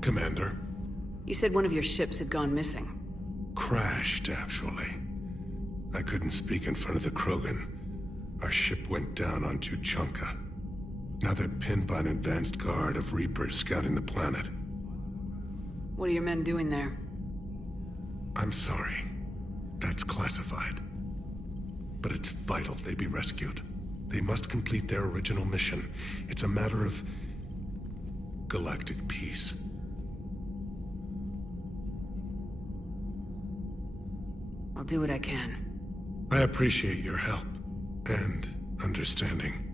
Commander. You said one of your ships had gone missing. Crashed, actually. I couldn't speak in front of the Krogan. Our ship went down on Tuchanka. Now they're pinned by an advanced guard of Reapers scouting the planet. What are your men doing there? I'm sorry. That's classified. But it's vital they be rescued. They must complete their original mission. It's a matter of galactic peace. I'll do what I can. I appreciate your help and understanding.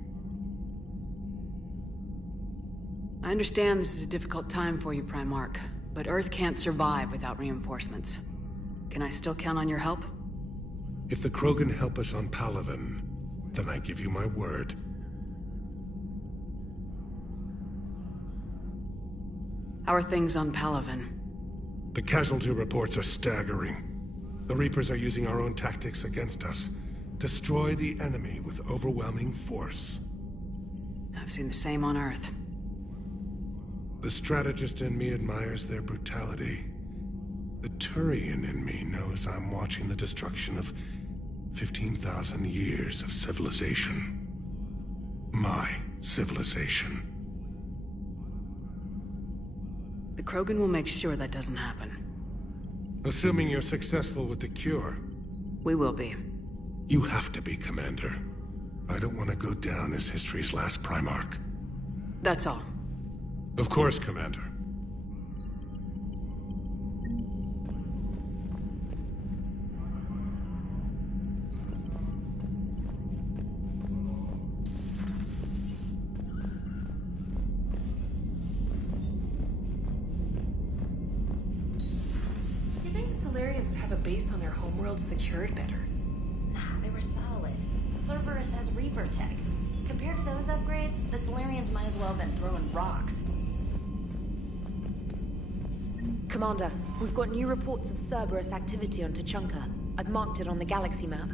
I understand this is a difficult time for you, Primarch, but Earth can't survive without reinforcements. Can I still count on your help? If the Krogan help us on Palaven, then I give you my word. How are things on Palaven? The casualty reports are staggering. The Reapers are using our own tactics against us. Destroy the enemy with overwhelming force. I've seen the same on Earth. The strategist in me admires their brutality. The Turian in me knows I'm watching the destruction of 15,000 years of civilization. My civilization. The Krogan will make sure that doesn't happen. Assuming you're successful with the cure. We will be. You have to be, Commander. I don't want to go down as history's last Primarch. That's all. Of course, Commander. You think Solarians would have a base on their homeworld secured better? Nah, they were solid. Cerberus has Reaper tech. Compared to those upgrades, the Solarians might as well have been throwing rocks. Commander, we've got new reports of Cerberus activity on Tuchanka. I've marked it on the galaxy map.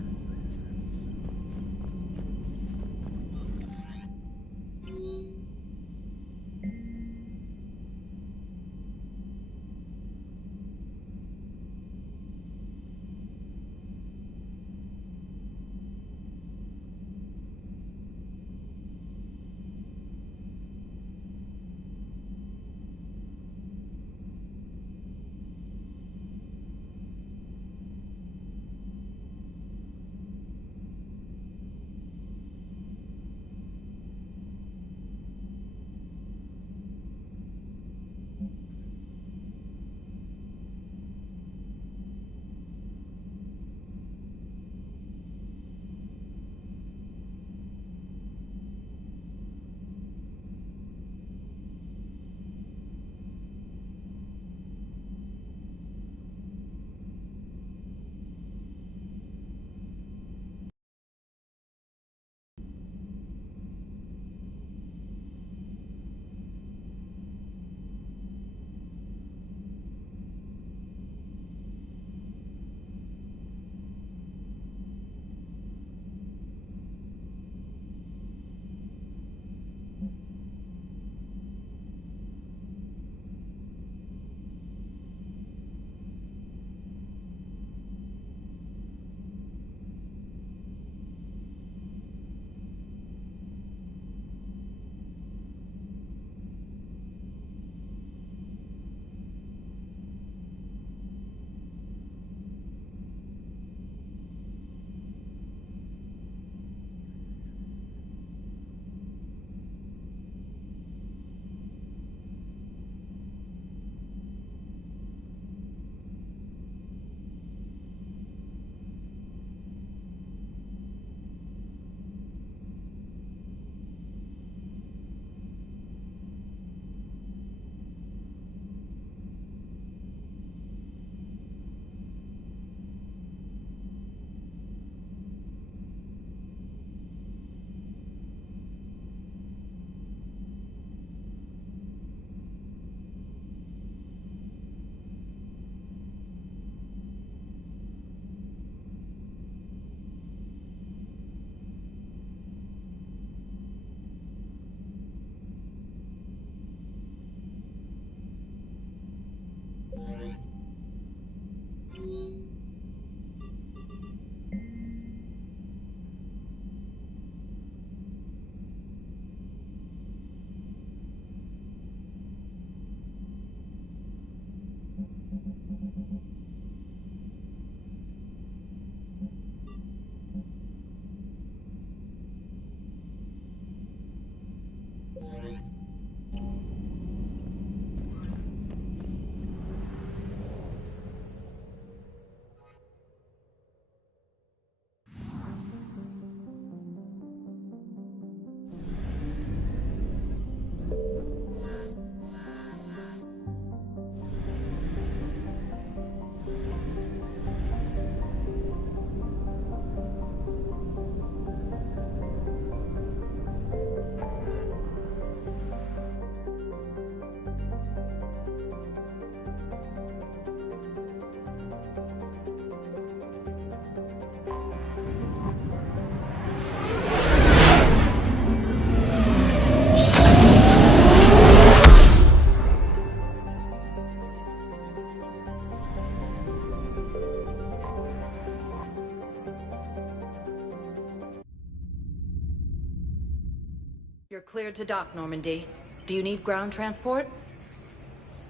You're cleared to dock, Normandy. Do you need ground transport?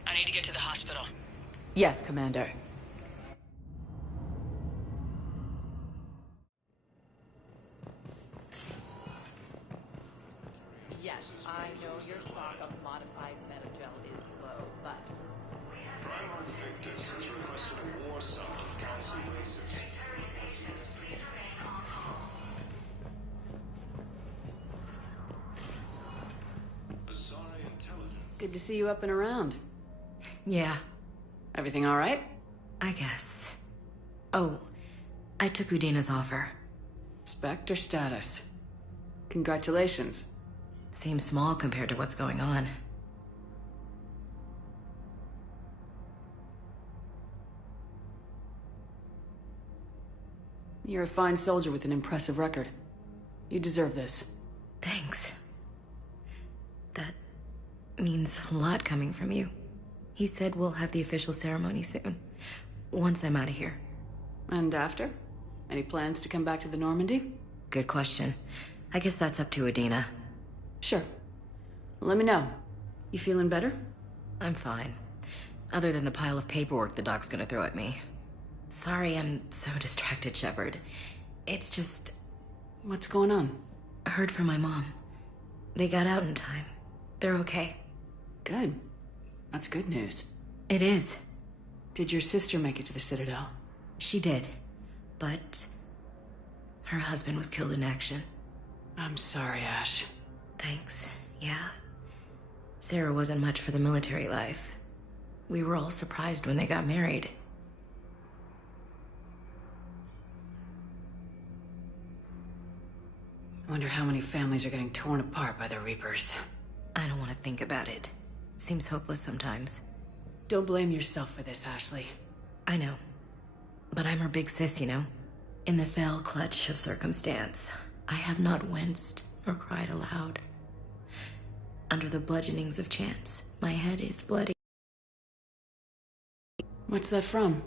I need to get to the hospital. Yes, Commander. Yes, I know your stock of modified metagel is low, but... Primarch Victus has requested a war sum of Council bases. Good to see you up and around. Yeah, Everything all right? I guess. Oh, I took Udina's offer. Spectre status. Congratulations. Seems small compared to what's going on. You're a fine soldier with an impressive record. You deserve this. Thanks. That means a lot coming from you. He said we'll have the official ceremony soon, once I'm out of here. And after? Any plans to come back to the Normandy? Good question. I guess that's up to Udina. Sure. Let me know. You feeling better? I'm fine. Other than the pile of paperwork the doc's gonna throw at me. Sorry I'm so distracted, Shepard. It's just... What's going on? I heard from my mom. They got out in time. They're okay. Good. That's good news. It is. Did your sister make it to the Citadel? She did. But... her husband was killed in action. I'm sorry, Ash. Thanks. Yeah. Sarah wasn't much for the military life. We were all surprised when they got married. I wonder how many families are getting torn apart by the Reapers. I don't want to think about it. Seems hopeless sometimes. Don't blame yourself for this, Ashley. I know. But I'm her big sis, you know? In the fell clutch of circumstance, I have not winced or cried aloud. Under the bludgeonings of chance, my head is bloody. What's that from?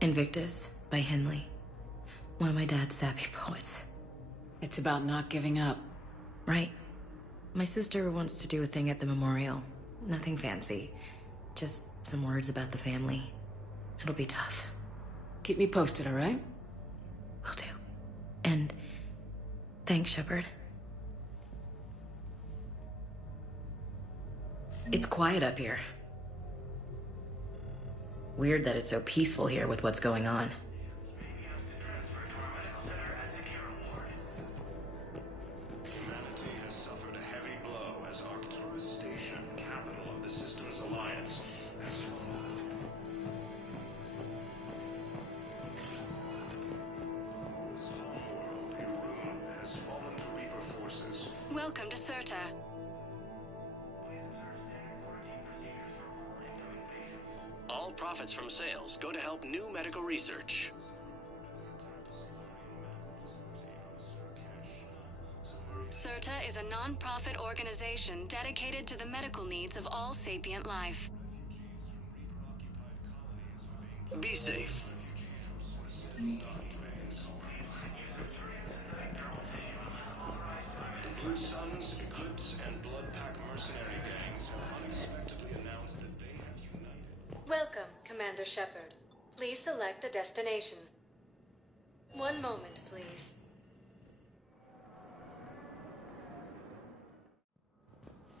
Invictus by Henley. One of my dad's sappy poets. It's about not giving up. Right. My sister wants to do a thing at the memorial. Nothing fancy. Just some words about the family. It'll be tough. Keep me posted, all right? Will do. And thanks, Shepard. It's quiet up here. Weird that it's so peaceful here with what's going on. Humanity has suffered a heavy blow as Arcturus Station, capital of the Systems Alliance, has homeworld, PRIM, has fallen to Reaper forces. Welcome to Serta. All profits from sales go to help new medical research. Serta is a non-profit organization dedicated to the medical needs of all sapient life. Be safe. The Blue Suns, Eclipse, and Blood Pack mercenary gangs have unexpectedly announced that they have united. Welcome, Commander Shepard. Please select a destination. One moment, please.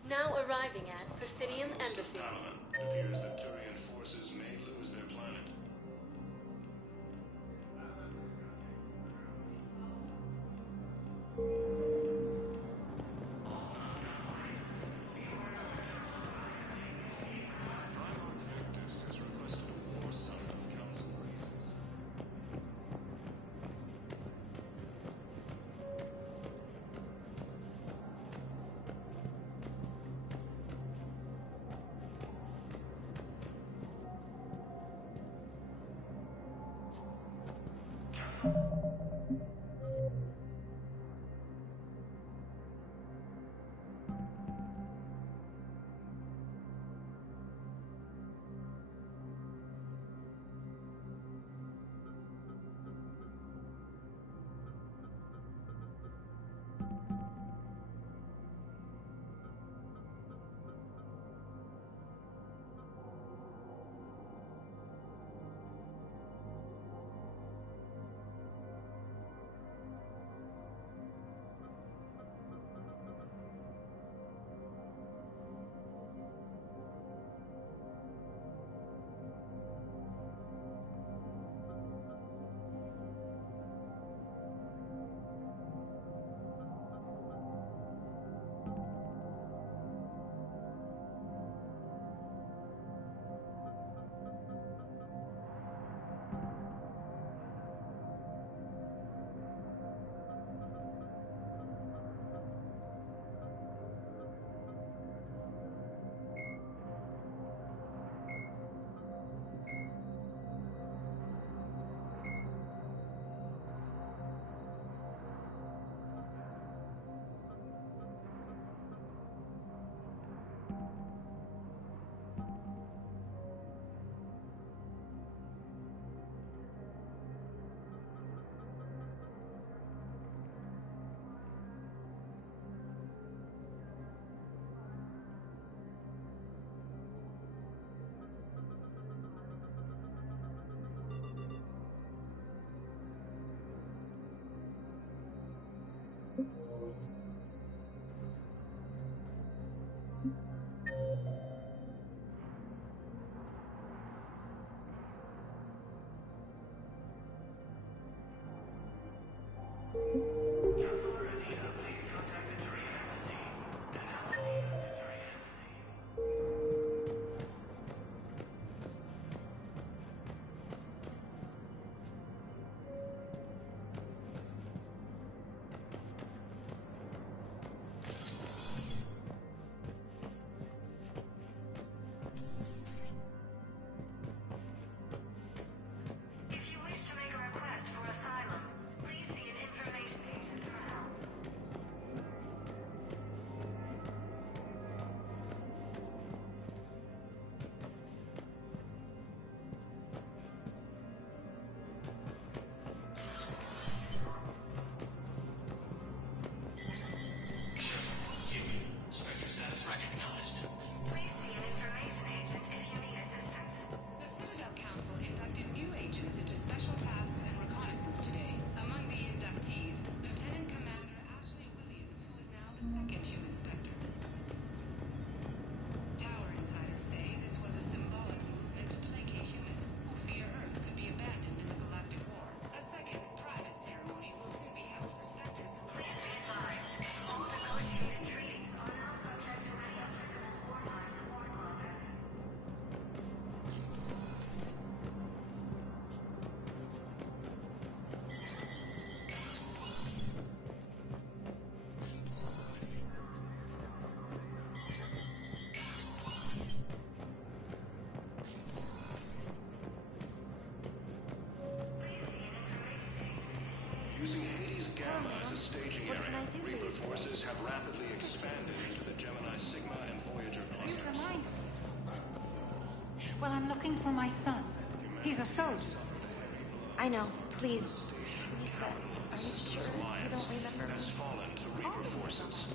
Now arriving at Presidium Embassy. Donovan, it appears that Turian forces may lose their planet. Using Hades Gamma as a staging area, Reaper forces have rapidly expanded into the Gemini Sigma and Voyager clusters. Well, I'm looking for my son. He's a soldier. I know. Please. Teresa, are you sure you don't remember me? Has fallen to Reaper forces.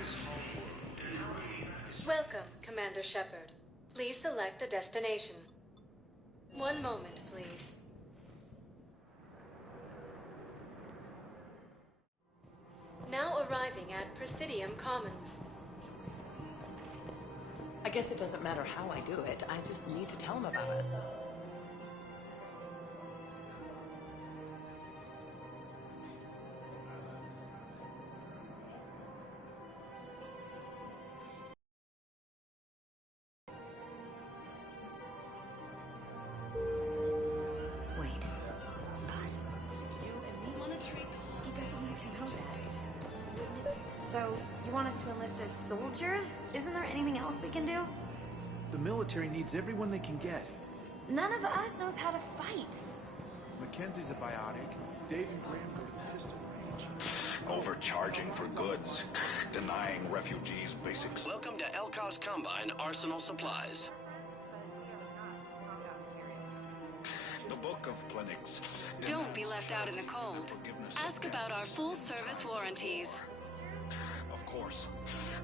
His homeworld has Welcome, Commander Shepard. Please select a destination. One moment, please. Now arriving at Presidium Commons. I guess it doesn't matter how I do it. I just need to tell him about us. Wait. Us? You and me? He doesn't need to know that. So, you want us to enlist as soldiers? Isn't there anything else we can do? The military needs everyone they can get. None of us knows how to fight. Mackenzie's a biotic. Dave and Graham go to the pistol range. Overcharging for goods. Denying refugees basics. Welcome to Elkos Combine Arsenal Supplies. The Book of Plenix. Don't be left out in the cold. Ask about our full-service warranties. Of course.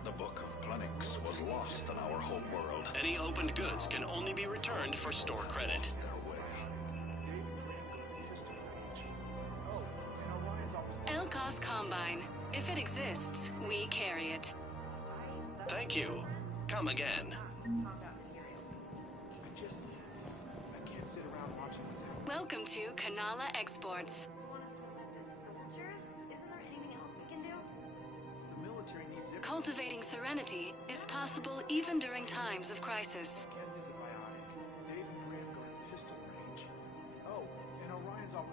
The Book of Plenix was lost in our homeworld. Any opened goods can only be returned for store credit. Elkos Combine. If it exists, we carry it. Thank you. Come again. Welcome to Kanala Exports. Cultivating serenity is possible even during times of crisis.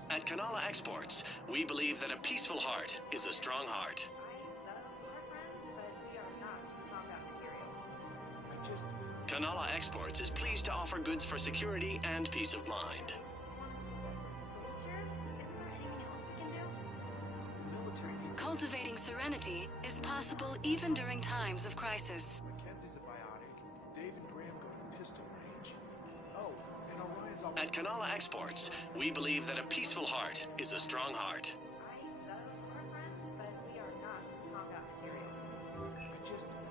At Kanala Exports, we believe that a peaceful heart is a strong heart. Kanala Exports is pleased to offer goods for security and peace of mind. Cultivating serenity is possible even during times of crisis. Mackenzie's a biotic. Dave and Graham go to the pistol range. Oh, and Orion's always... At Kanala Exports, we believe that a peaceful heart is a strong heart.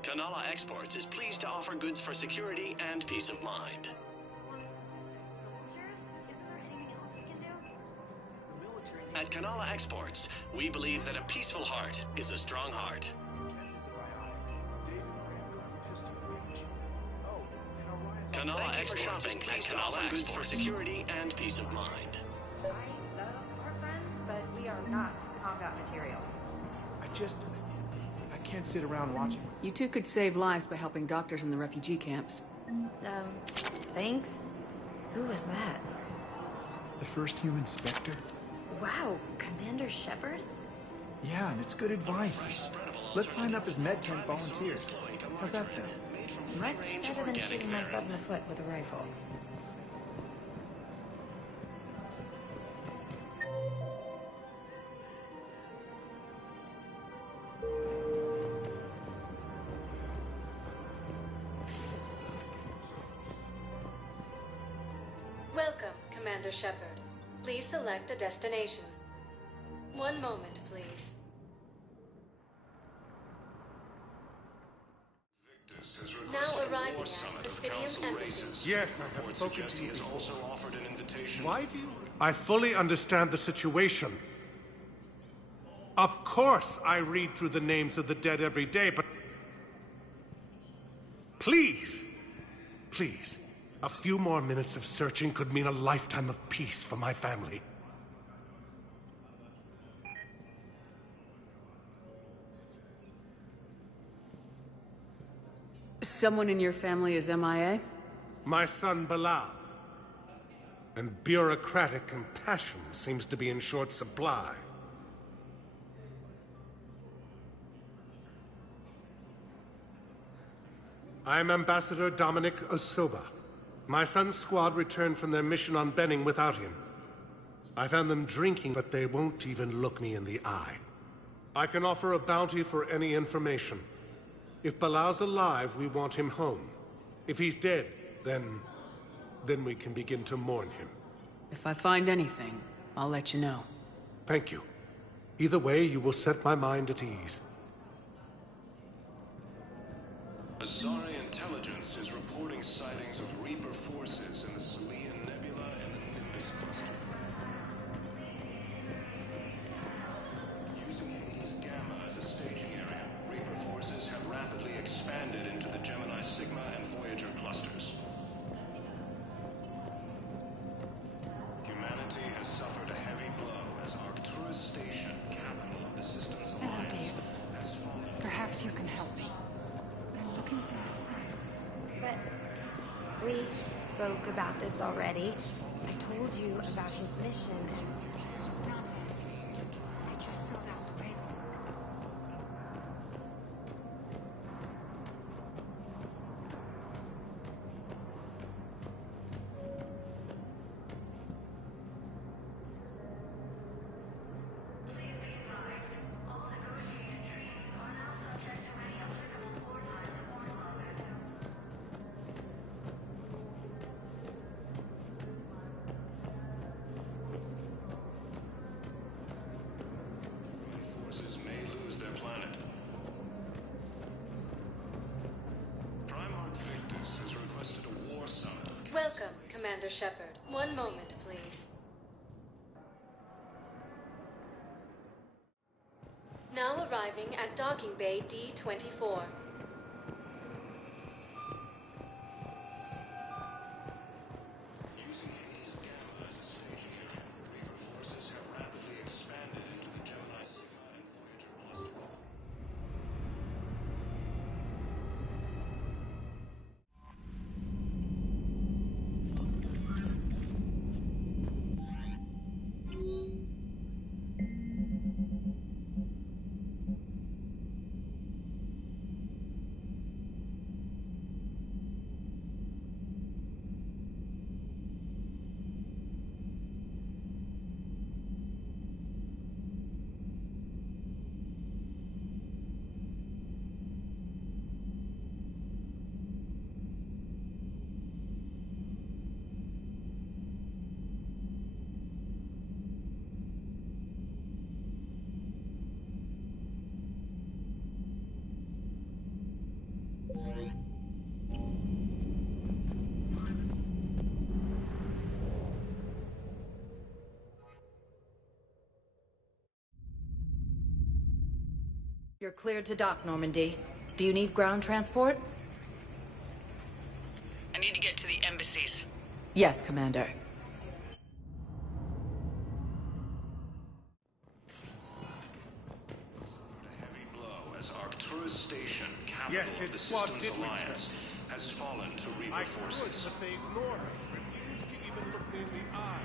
Kanala Exports is pleased to offer goods for security and peace of mind. At Kanala Exports, we believe that a peaceful heart is a strong heart. Kanala Exports is pleased to offer goods for security and peace of mind. We're friends, but we are not combat material. I can't sit around watching. You two could save lives by helping doctors in the refugee camps. Thanks. Who was that? The first human Spectre? Wow, Commander Shepard? Yeah, and it's good advice. Let's sign up as Med-10 volunteers. How's that sound? Much better than shooting myself in the foot with a rifle. Welcome, Commander Shepard. Please select a destination. One moment, please. Now arriving at Presidium Embassy. Yes, I have spoken to you Has before. also offered an invitation. Why do you... I fully understand the situation. Of course I read through the names of the dead every day, but... Please, please, a few more minutes of searching could mean a lifetime of peace for my family. Someone in your family is MIA? My son, Bilal. And bureaucratic compassion seems to be in short supply. I'm Ambassador Dominic Osoba. My son's squad returned from their mission on Benning without him. I found them drinking, but they won't even look me in the eye. I can offer a bounty for any information. If Bilal's alive, we want him home. If he's dead, then we can begin to mourn him. If I find anything, I'll let you know. Thank you. Either way, you will set my mind at ease. Azari intelligence is reporting sightings of Reaper forces in the Selian Nebula and the Nimbus cluster. Using Hades Gamma as a staging area, Reaper forces have rapidly expanded into the Gemini Sigma and Voyager clusters. Humanity has suffered a heavy blow as Arcturus Station, capital of the system's alliance, has fallen. Perhaps you can help me. I'm looking for my son. But we spoke about this already. I told you about his mission and... Nonsense. I just filled out the paperwork. Forces may lose their planet. Primarch Victus has requested a war summit of... Welcome, Commander Shepard. One moment, please. Now arriving at Docking Bay D-24. Using Hades Gamma as a staging area, Reaper forces have rapidly expanded into the Gemini Sigma and Voyager cluster. You're cleared to dock, Normandy. Do you need ground transport? I need to get to the embassies. Yes, Commander. A heavy blow as Arcturus Station, capital of the system's alliance, has fallen to Reaper forces. But they ignored me, refused to even look me in the eye.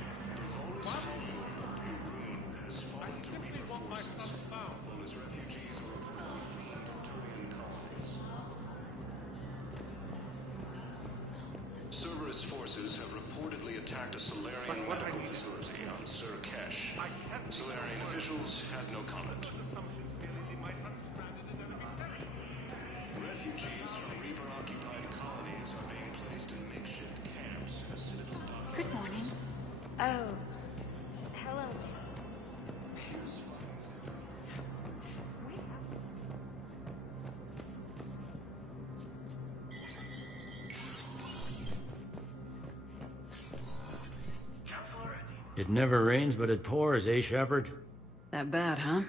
Volus homeworld, Purun, has fallen to Reaper forces. While his refugees are reportedly fleeing to Turian colonies. Cerberus forces have reportedly attacked a Solarian medical facility on Sur Kesh. Solarian officials had no comment. Refugees from Reaper-occupied colonies are being placed in makeshift camps in a Citadel dock. Good morning. Oh. Hello. It never rains, but it pours, eh, Shepard? That bad, huh?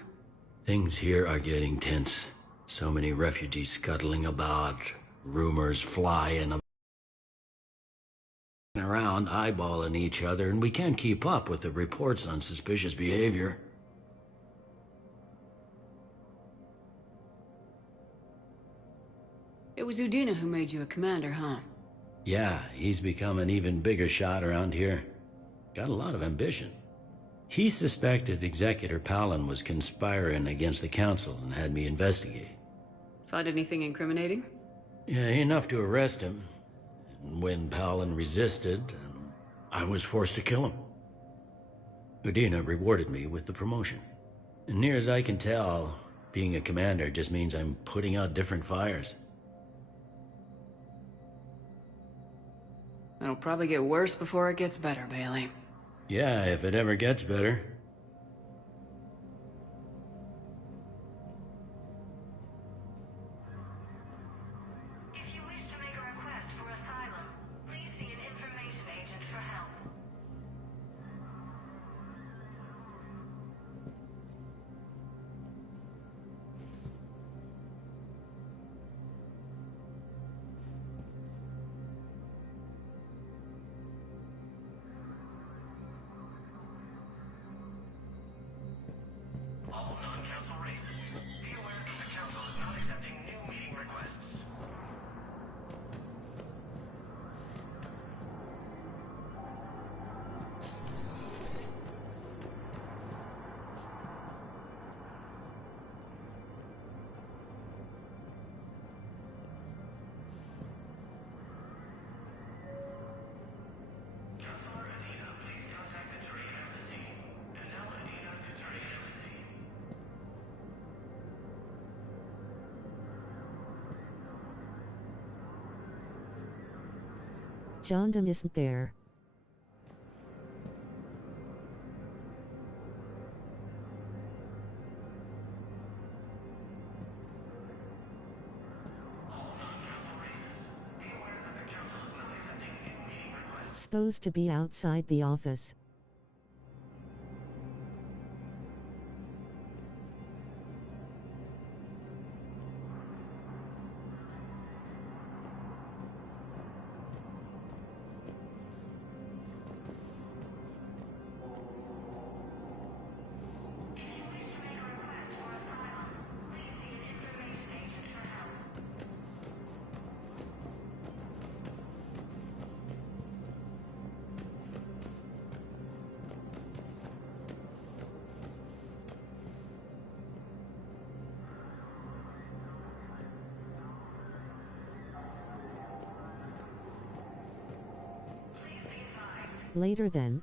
Things here are getting tense. So many refugees scuttling about, rumors flying around, eyeballing each other, and we can't keep up with the reports on suspicious behavior. It was Udina who made you a commander, huh? Yeah, he's become an even bigger shot around here. Got a lot of ambition. He suspected Executor Palin was conspiring against the Council and had me investigate. Find anything incriminating? Yeah, enough to arrest him. And when Palin resisted, I was forced to kill him. Udina rewarded me with the promotion. And near as I can tell, being a commander just means I'm putting out different fires. It'll probably get worse before it gets better, Bailey. Yeah, if it ever gets better. Jondam isn't there. Supposed to be outside the office. Later then.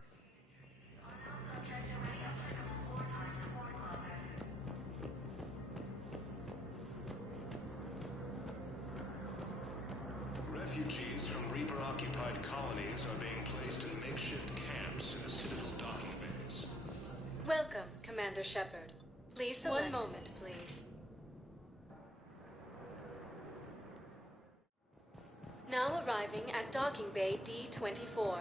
Refugees from Reaper-occupied colonies are being placed in makeshift camps in the Citadel docking bays. Welcome, Commander Shepard. Please select... 1 moment, please. Now arriving at docking bay D-24.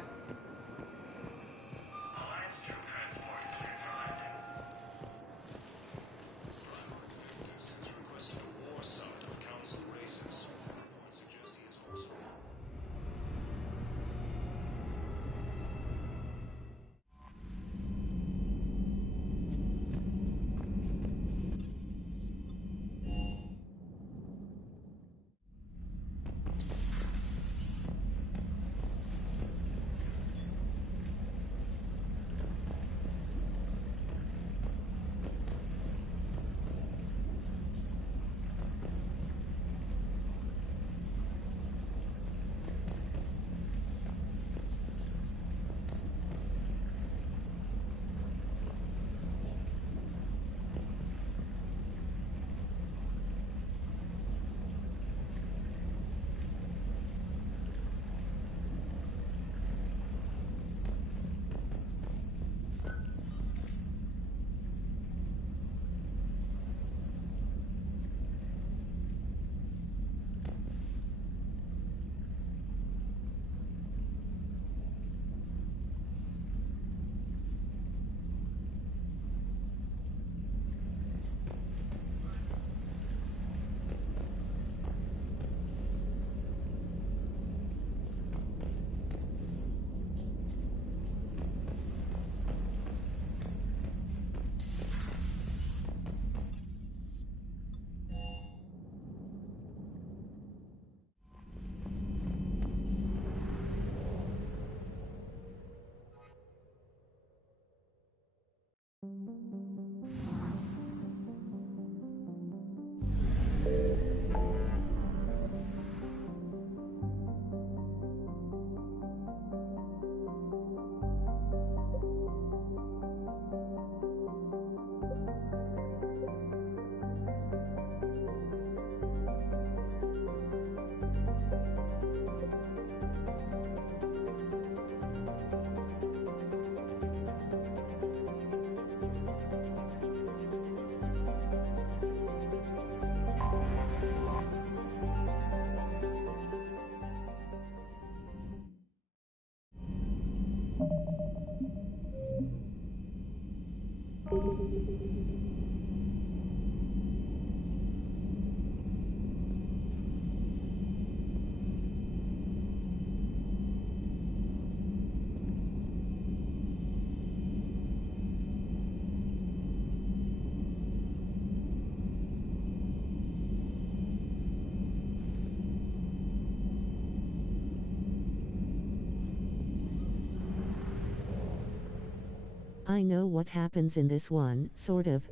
I know what happens in this one, sort of.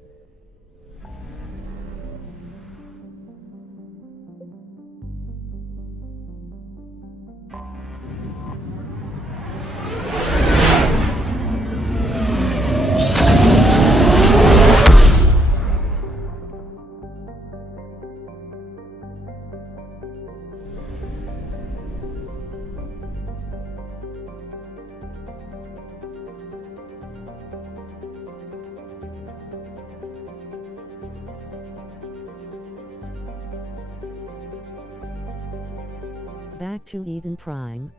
Back to Eden Prime.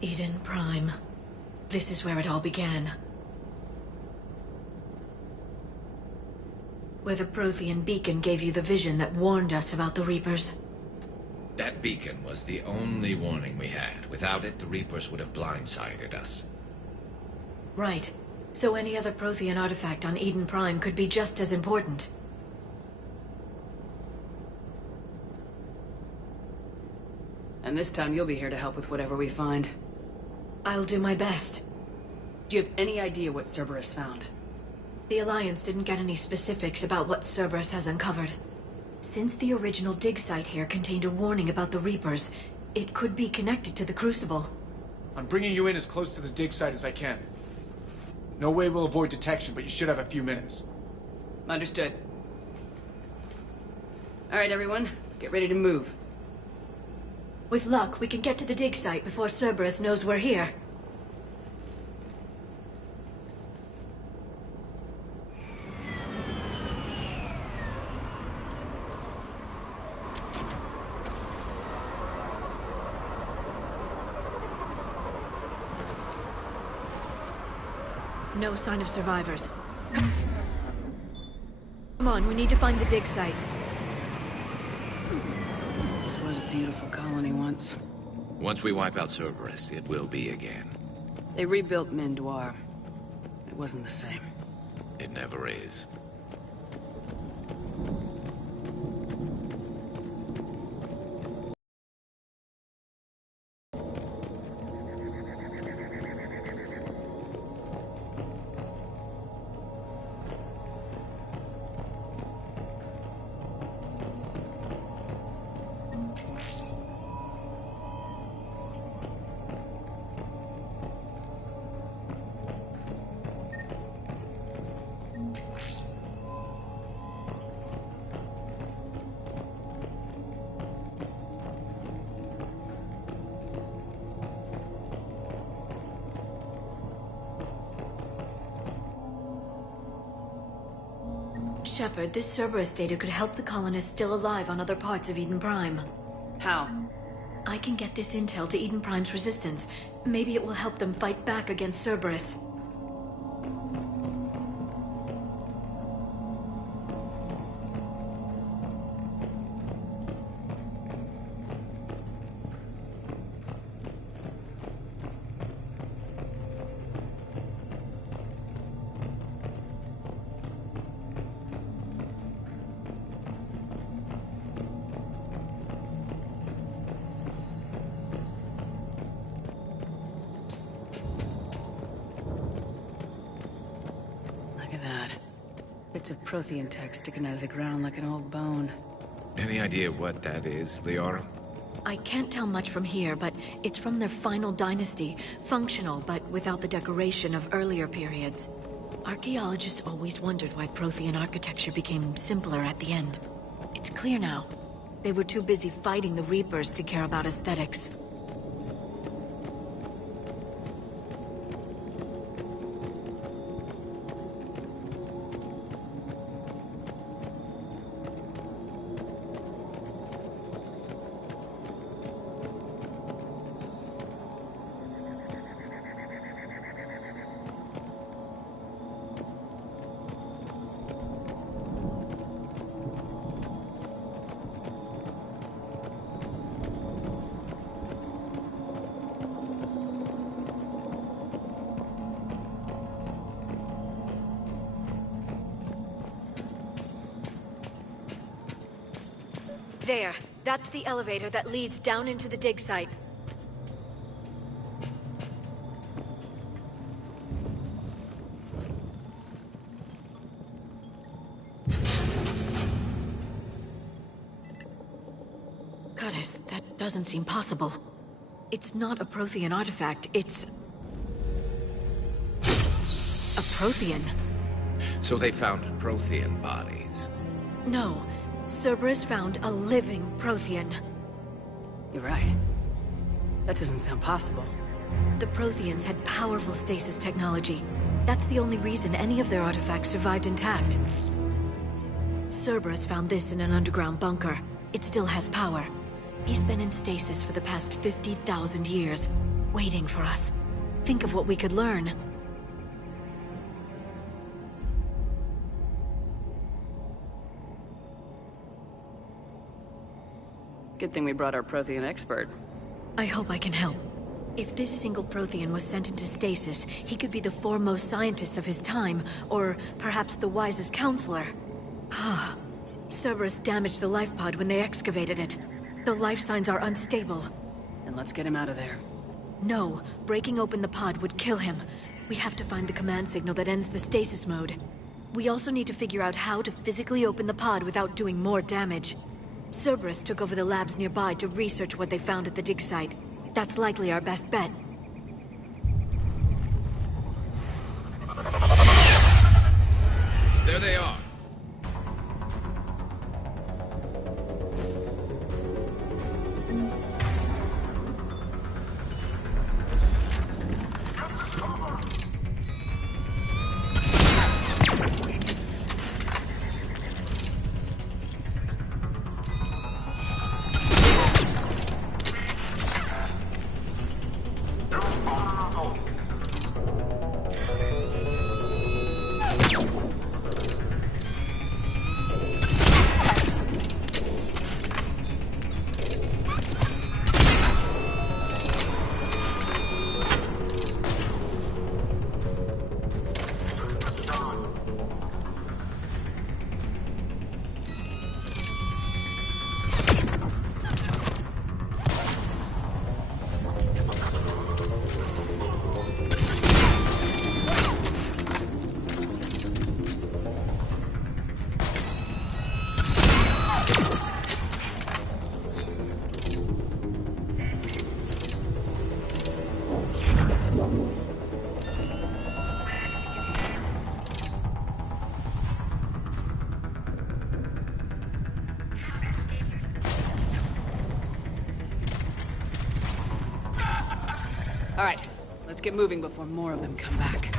Eden Prime. This is where it all began. Where the Prothean beacon gave you the vision that warned us about the Reapers. That beacon was the only warning we had. Without it, the Reapers would have blindsided us. Right. So any other Prothean artifact on Eden Prime could be just as important. And this time you'll be here to help with whatever we find. I'll do my best. Do you have any idea what Cerberus found? The Alliance didn't get any specifics about what Cerberus has uncovered. Since the original dig site here contained a warning about the Reapers, it could be connected to the Crucible. I'm bringing you in as close to the dig site as I can. No way we'll avoid detection, but you should have a few minutes. Understood. All right, everyone. Get ready to move. With luck, we can get to the dig site before Cerberus knows we're here. No sign of survivors. Come on, we need to find the dig site. This was a beautiful colony once. Once we wipe out Cerberus, it will be again. They rebuilt Mendoir. It wasn't the same. It never is. Shepard, this Cerberus data could help the colonists still alive on other parts of Eden Prime. How? I can get this intel to Eden Prime's resistance. Maybe it will help them fight back against Cerberus. Bits of Prothean tech sticking out of the ground like an old bone. Any idea what that is, Liara? I can't tell much from here, but it's from their final dynasty. Functional, but without the decoration of earlier periods. Archaeologists always wondered why Prothean architecture became simpler at the end. It's clear now. They were too busy fighting the Reapers to care about aesthetics. There. That's the elevator that leads down into the dig site. Goddess, that doesn't seem possible. It's not a Prothean artifact, it's... a Prothean. So they found Prothean bodies. No. Cerberus found a living Prothean. You're right. That doesn't sound possible. The Protheans had powerful stasis technology. That's the only reason any of their artifacts survived intact. Cerberus found this in an underground bunker. It still has power. He's been in stasis for the past 50,000 years. waiting for us. Think of what we could learn. Good thing we brought our Prothean expert. I hope I can help. If this single Prothean was sent into stasis, he could be the foremost scientist of his time, or perhaps the wisest counselor. Cerberus damaged the life pod when they excavated it. The life signs are unstable. Then let's get him out of there. No, breaking open the pod would kill him. We have to find the command signal that ends the stasis mode. We also need to figure out how to physically open the pod without doing more damage. Cerberus took over the labs nearby to research what they found at the dig site. That's likely our best bet. There they are. All right, let's get moving before more of them come back.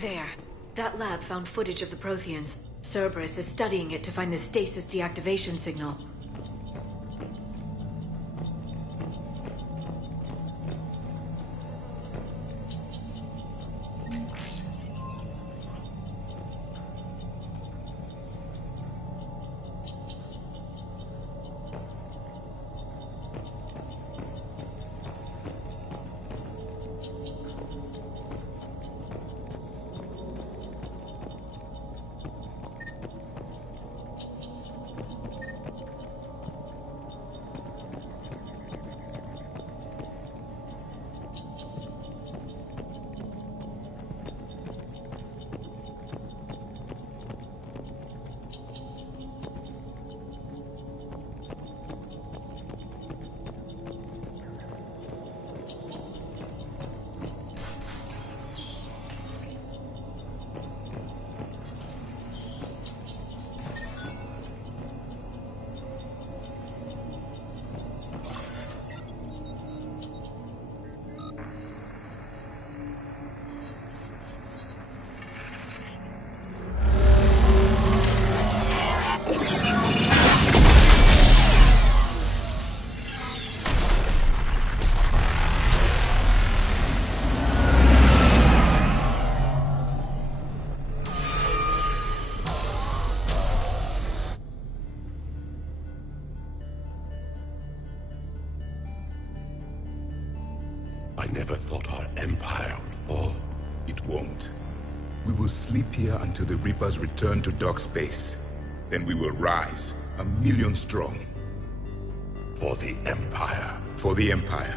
There. That lab found footage of the Protheans. Cerberus is studying it to find the stasis deactivation signal. never thought our empire would fall. It won't. We will sleep here until the Reapers return to dark space. Then we will rise, 1,000,000 strong. For the Empire. For the Empire.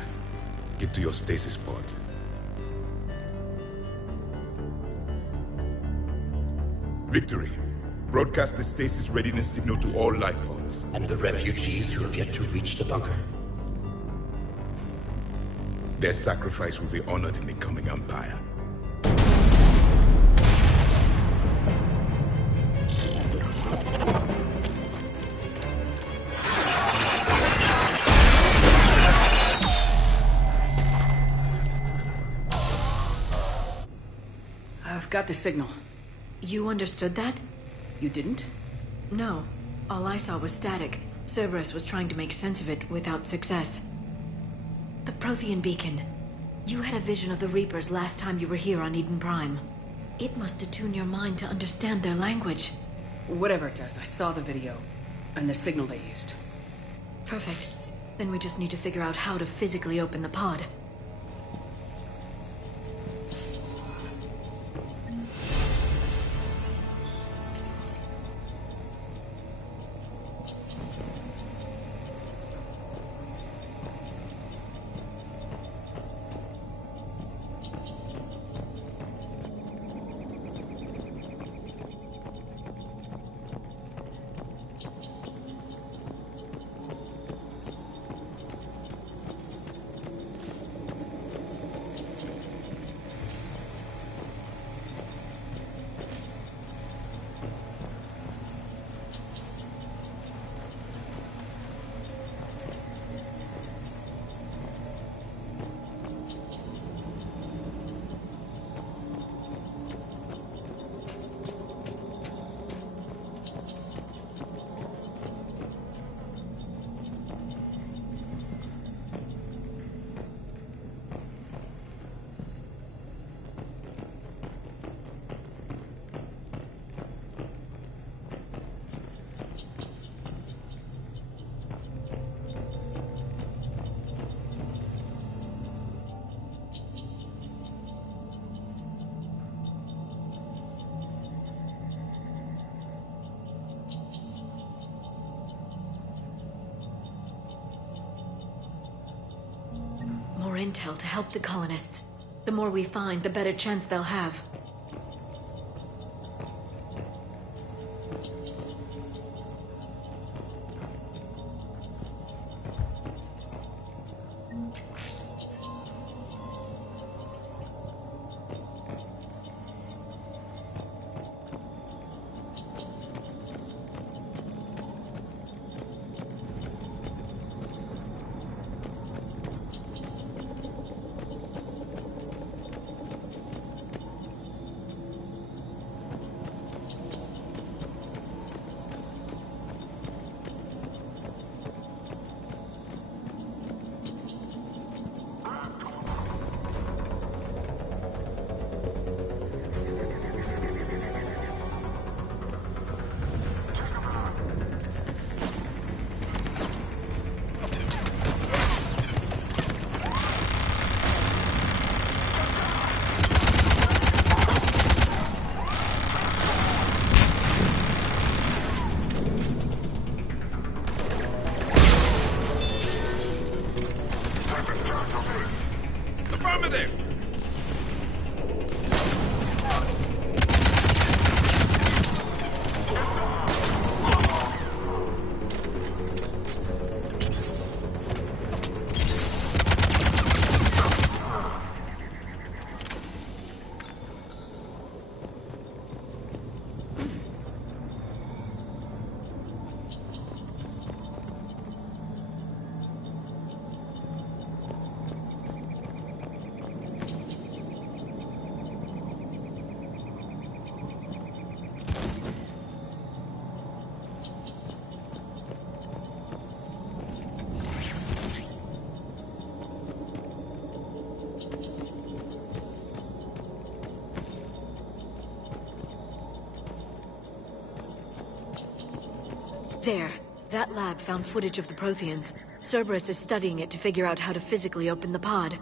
Get to your stasis pod. Victory. Broadcast the stasis readiness signal to all life pods. And the refugees who have yet to reach the bunker? Their sacrifice will be honored in the coming Empire. I've got the signal. You understood that? You didn't? No. All I saw was static. Cerberus was trying to make sense of it without success. The Prothean beacon. You had a vision of the Reapers last time you were here on Eden Prime. It must attune your mind to understand their language. Whatever it does, I saw the video. And the signal they used. Perfect. Then we just need to figure out how to physically open the pod. More intel to help the colonists. The more we find, the better chance they'll have. There. That lab found footage of the Protheans. Cerberus is studying it to figure out how to physically open the pod.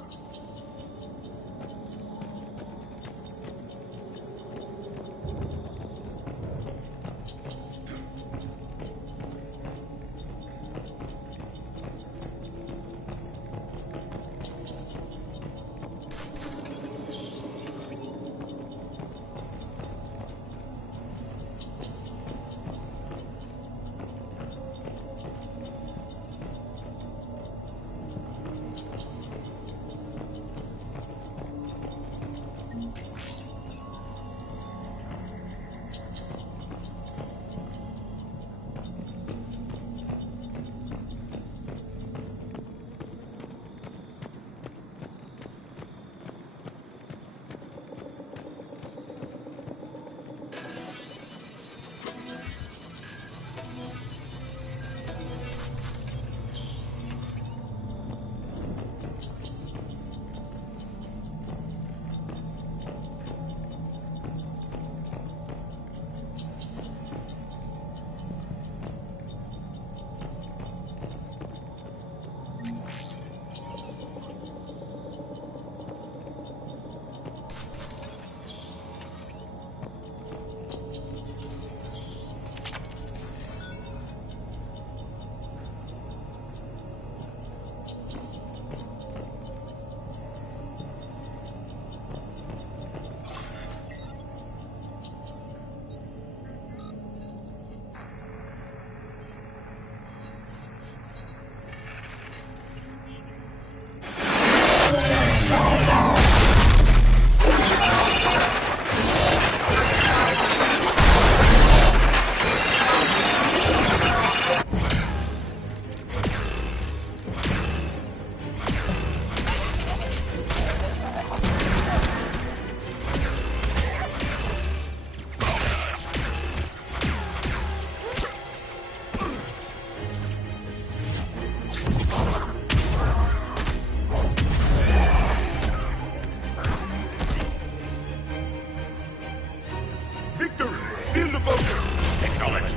Acknowledged.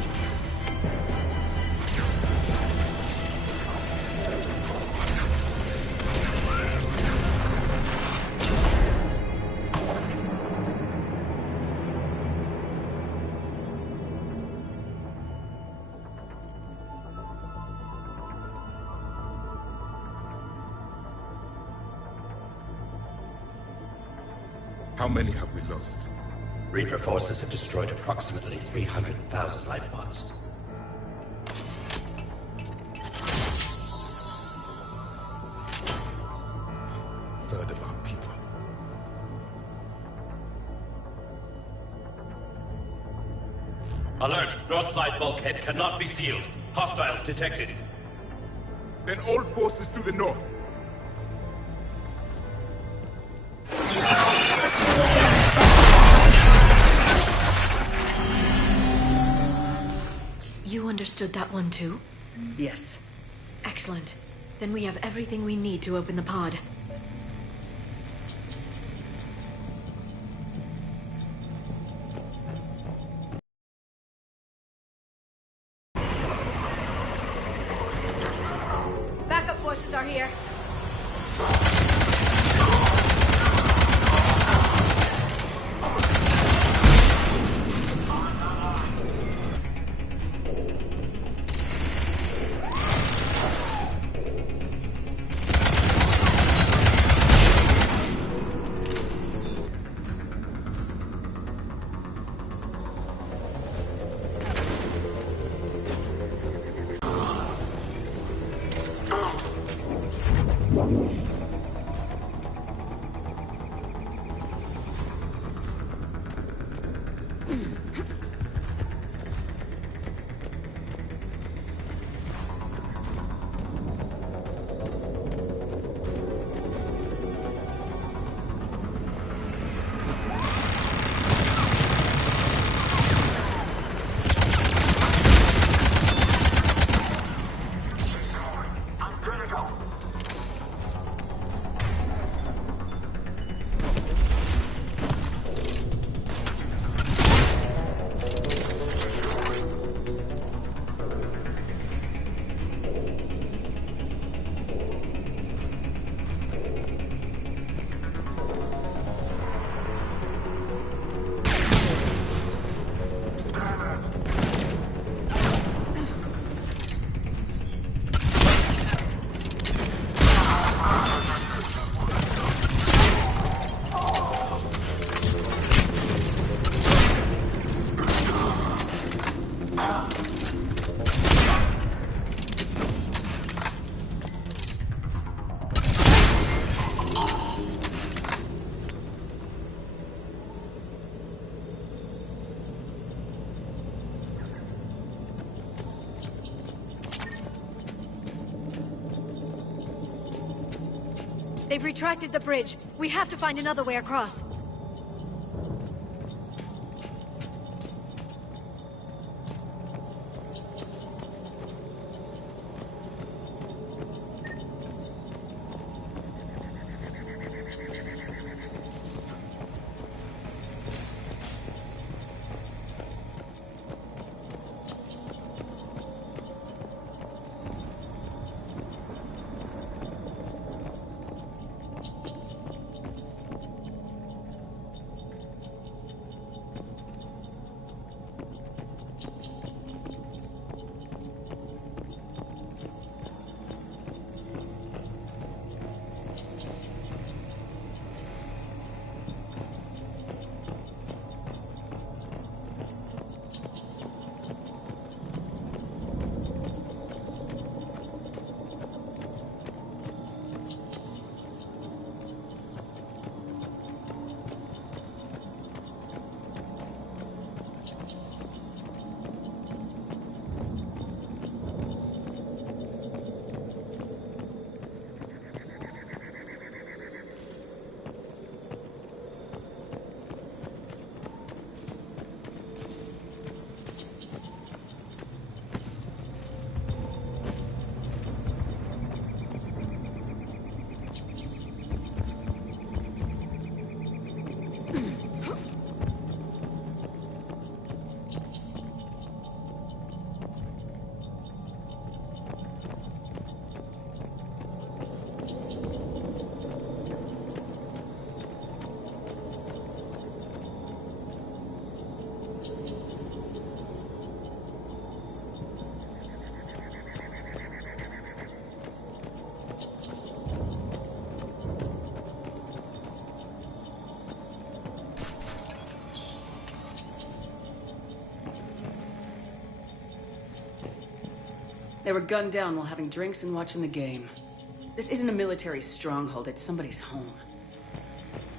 How many have we lost? Reaper forces have destroyed approximately 300,000 life pods. Third of our people. Alert! North side bulkhead cannot be sealed. Hostiles detected. Then all forces to the north. You understood that one too? Yes. Excellent. Then we have everything we need to open the pod. Backup forces are here. They've retracted the bridge. We have to find another way across. They were gunned down while having drinks and watching the game. This isn't a military stronghold, it's somebody's home.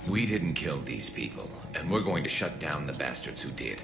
We didn't kill these people, and we're going to shut down the bastards who did.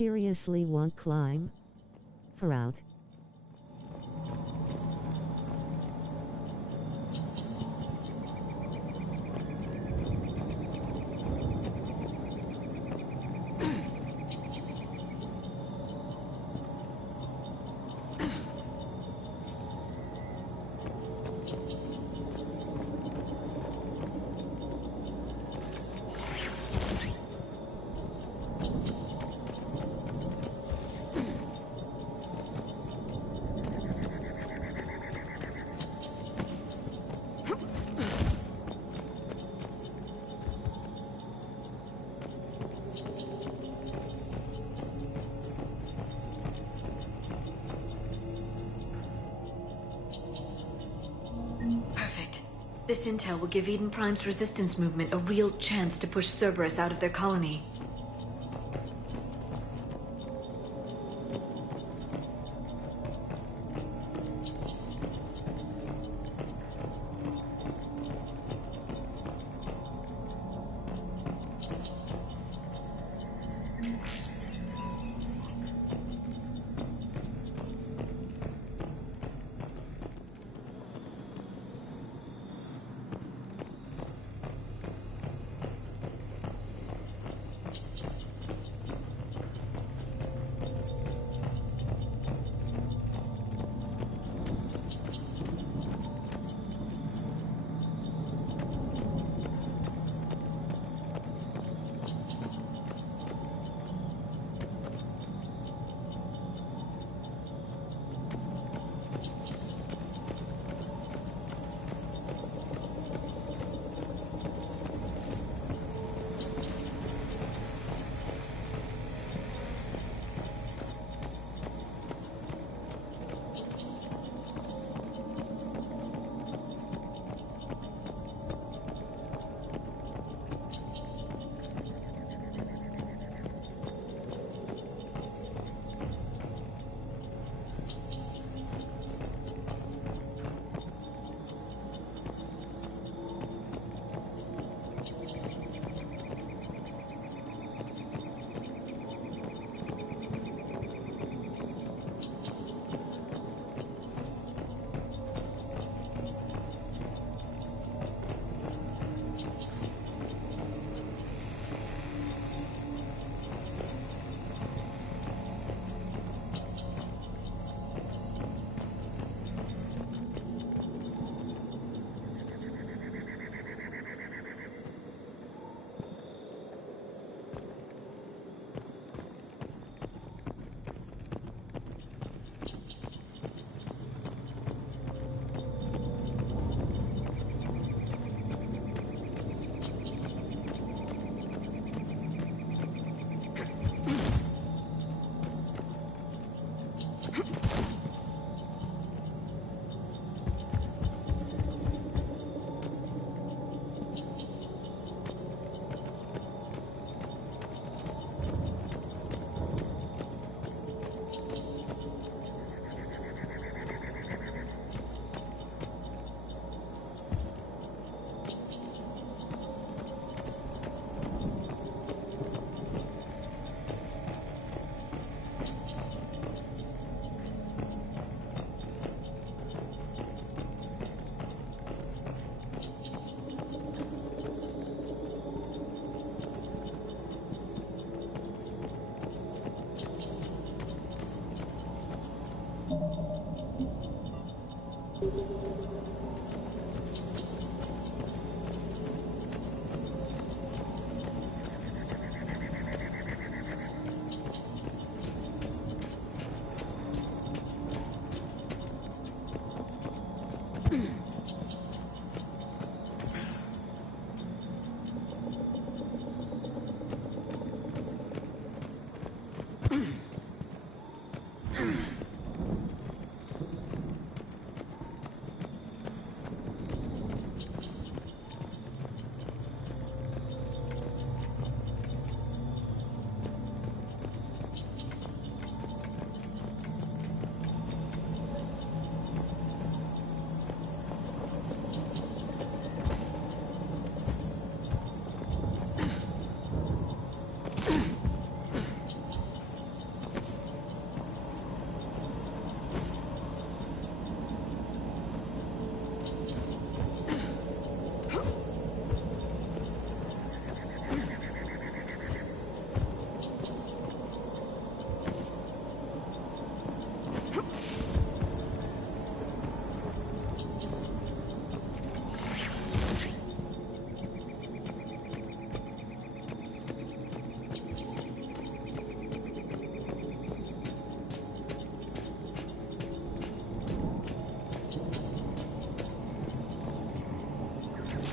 seriously want climb? For out. Perfect. This intel will give Eden Prime's resistance movement a real chance to push Cerberus out of their colony.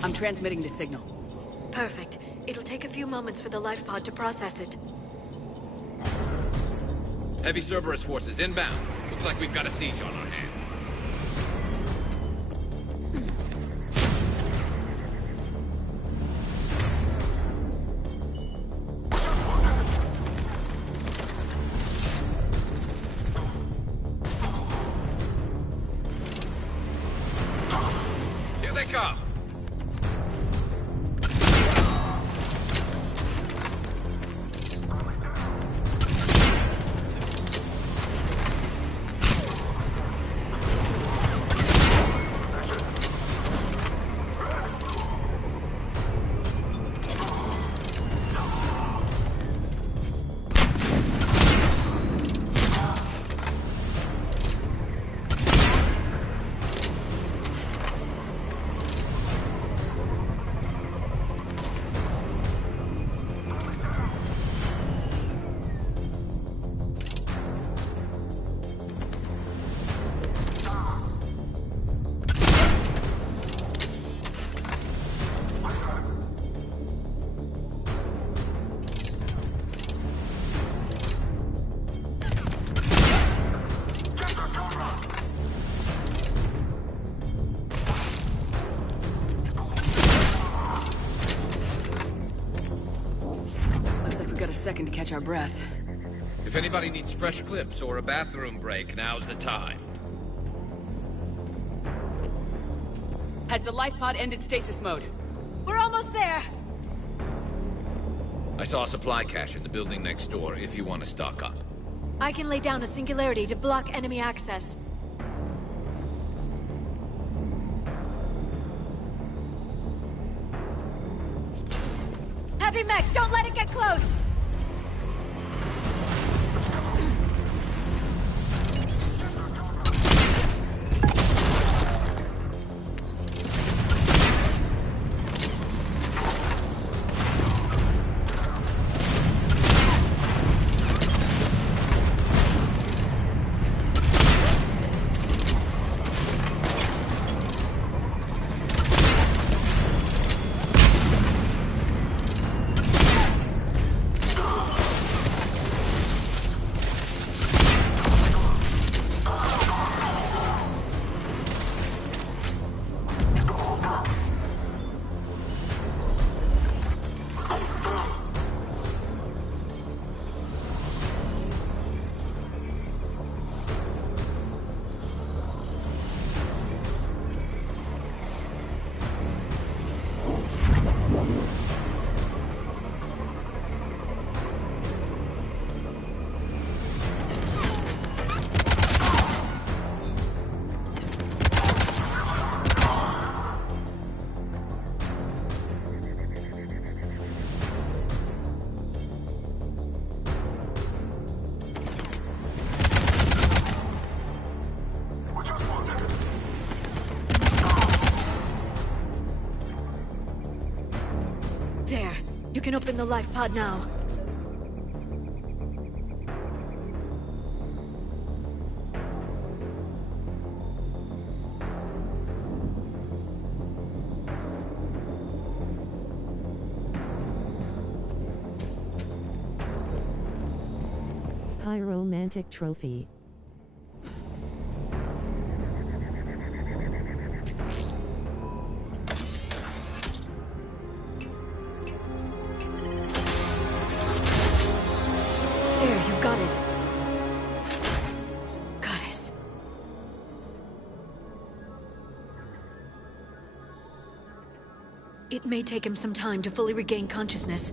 I'm transmitting the signal. Perfect. It'll take a few moments for the life pod to process it. Heavy Cerberus forces inbound. Looks like we've got a siege on our hands. Here they come. Got a second to catch our breath. If anybody needs fresh clips or a bathroom break, now's the time. Has the life pod ended stasis mode? We're almost there! I saw a supply cache in the building next door if you want to stock up. I can lay down a singularity to block enemy access. Heavy mech, don't let it get close! There. You can open the life pod now. Pyromantic trophy. It may take him some time to fully regain consciousness.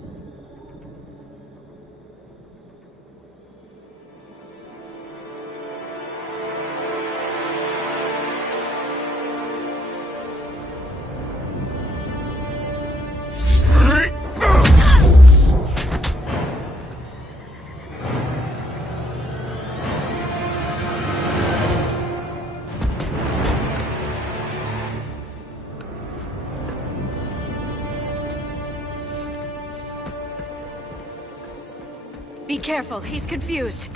Be careful, he's confused.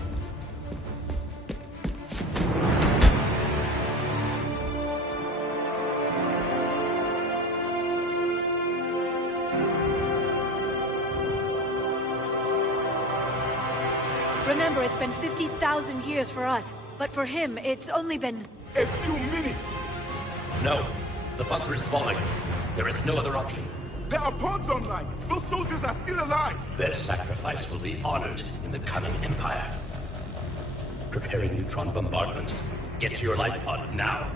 Remember, it's been 50,000 years for us, but for him, it's only been... A few minutes! No. The bunker is falling. There is no other option. There are pods online! Those soldiers are still alive! Their sacrifice will be honored in the coming Empire. Preparing neutron bombardment. Get to your life pod now.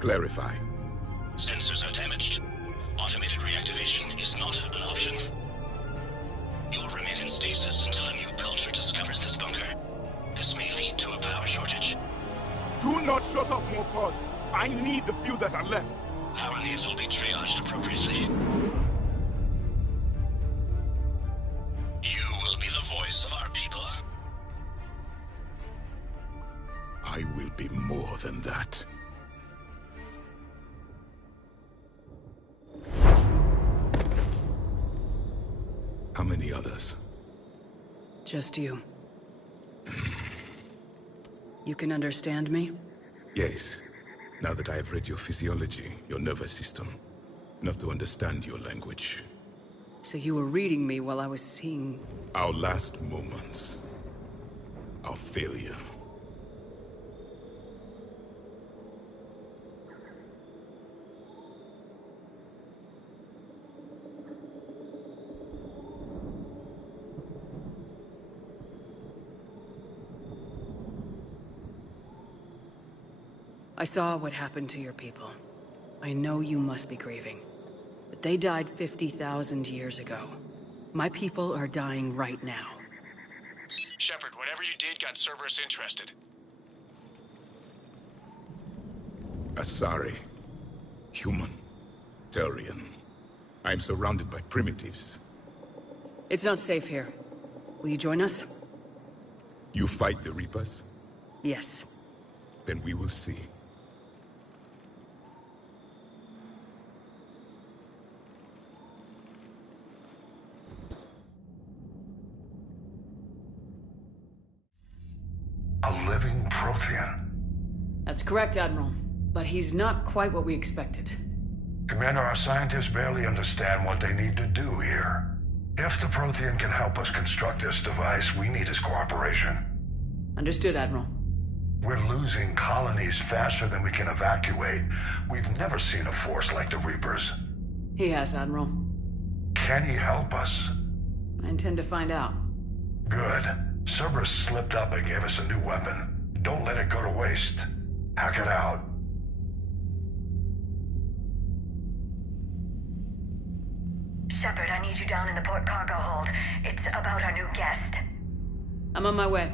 Clarify. Sensors are damaged. Automated reactivation is not an option. You'll remain in stasis until a new culture discovers this bunker. This may lead to a power shortage. Do not shut off more pods. I need the few that are left. Power needs will be triaged appropriately. You will be the voice of our people. I will be more than that. How many others? Just you. You can understand me? Yes. Now that I have read your physiology, your nervous system, enough to understand your language. So you were reading me while I was seeing... Our last moments. Our failure. I saw what happened to your people. I know you must be grieving. But they died 50,000 years ago. My people are dying right now. Shepard, whatever you did got Cerberus interested. Asari. Human. Turian. I'm surrounded by primitives. It's not safe here. Will you join us? You fight the Reapers? Yes. Then we will see. A living Prothean. That's correct, Admiral. But he's not quite what we expected. Commander, our scientists barely understand what they need to do here. If the Prothean can help us construct this device, we need his cooperation. Understood, Admiral. We're losing colonies faster than we can evacuate. We've never seen a force like the Reapers. He has, Admiral. Can he help us? I intend to find out. Good. Cerberus slipped up and gave us a new weapon. Don't let it go to waste. Hack it out. Shepard, I need you down in the port cargo hold. It's about our new guest. I'm on my way.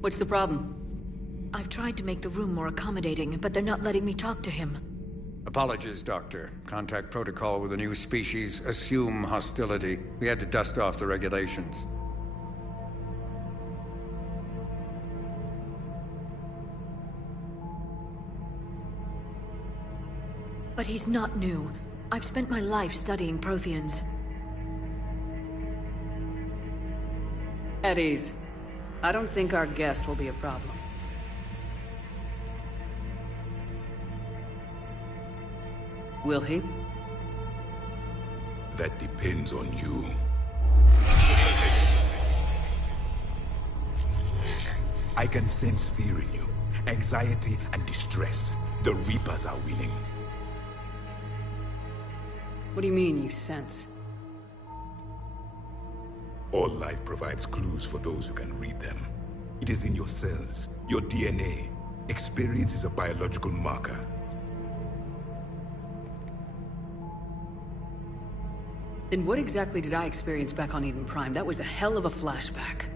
What's the problem? I've tried to make the room more accommodating, but they're not letting me talk to him. Apologies, Doctor. Contact protocol with a new species. Assume hostility. We had to dust off the regulations. But he's not new. I've spent my life studying Protheans. At ease. I don't think our guest will be a problem. Will he? That depends on you. I can sense fear in you. Anxiety and distress. The Reapers are winning. What do you mean, you sense? All life provides clues for those who can read them. It is in your cells, your DNA. Experience is a biological marker. Then what exactly did I experience back on Eden Prime? That was a hell of a flashback.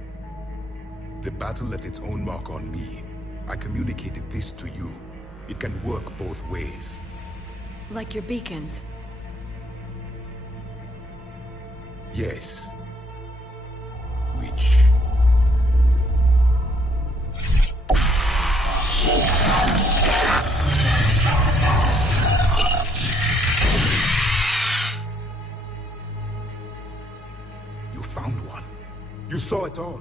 The battle left its own mark on me. I communicated this to you. It can work both ways. Like your beacons. Yes. Which... You found one. You saw it all.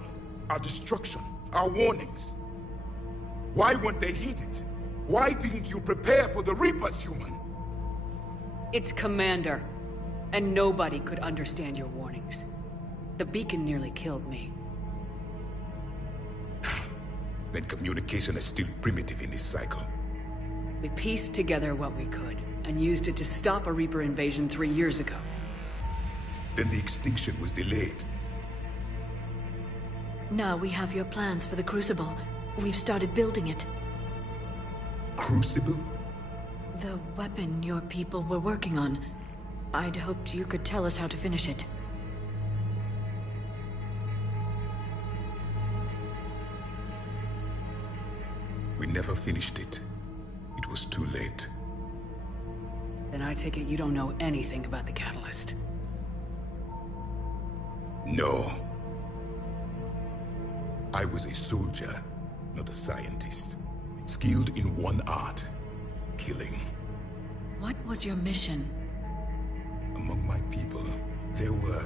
Our destruction, our warnings. Why weren't they heeded? Why didn't you prepare for the Reapers, human? It's Commander. And nobody could understand your warnings. The beacon nearly killed me. Then communication is still primitive in this cycle. We pieced together what we could, and used it to stop a Reaper invasion 3 years ago. Then the extinction was delayed. Now we have your plans for the Crucible. We've started building it. Crucible? The weapon your people were working on. I'd hoped you could tell us how to finish it. We never finished it. It was too late. Then I take it you don't know anything about the catalyst. No. I was a soldier, not a scientist. Skilled in one art, killing. What was your mission? Among my people, there were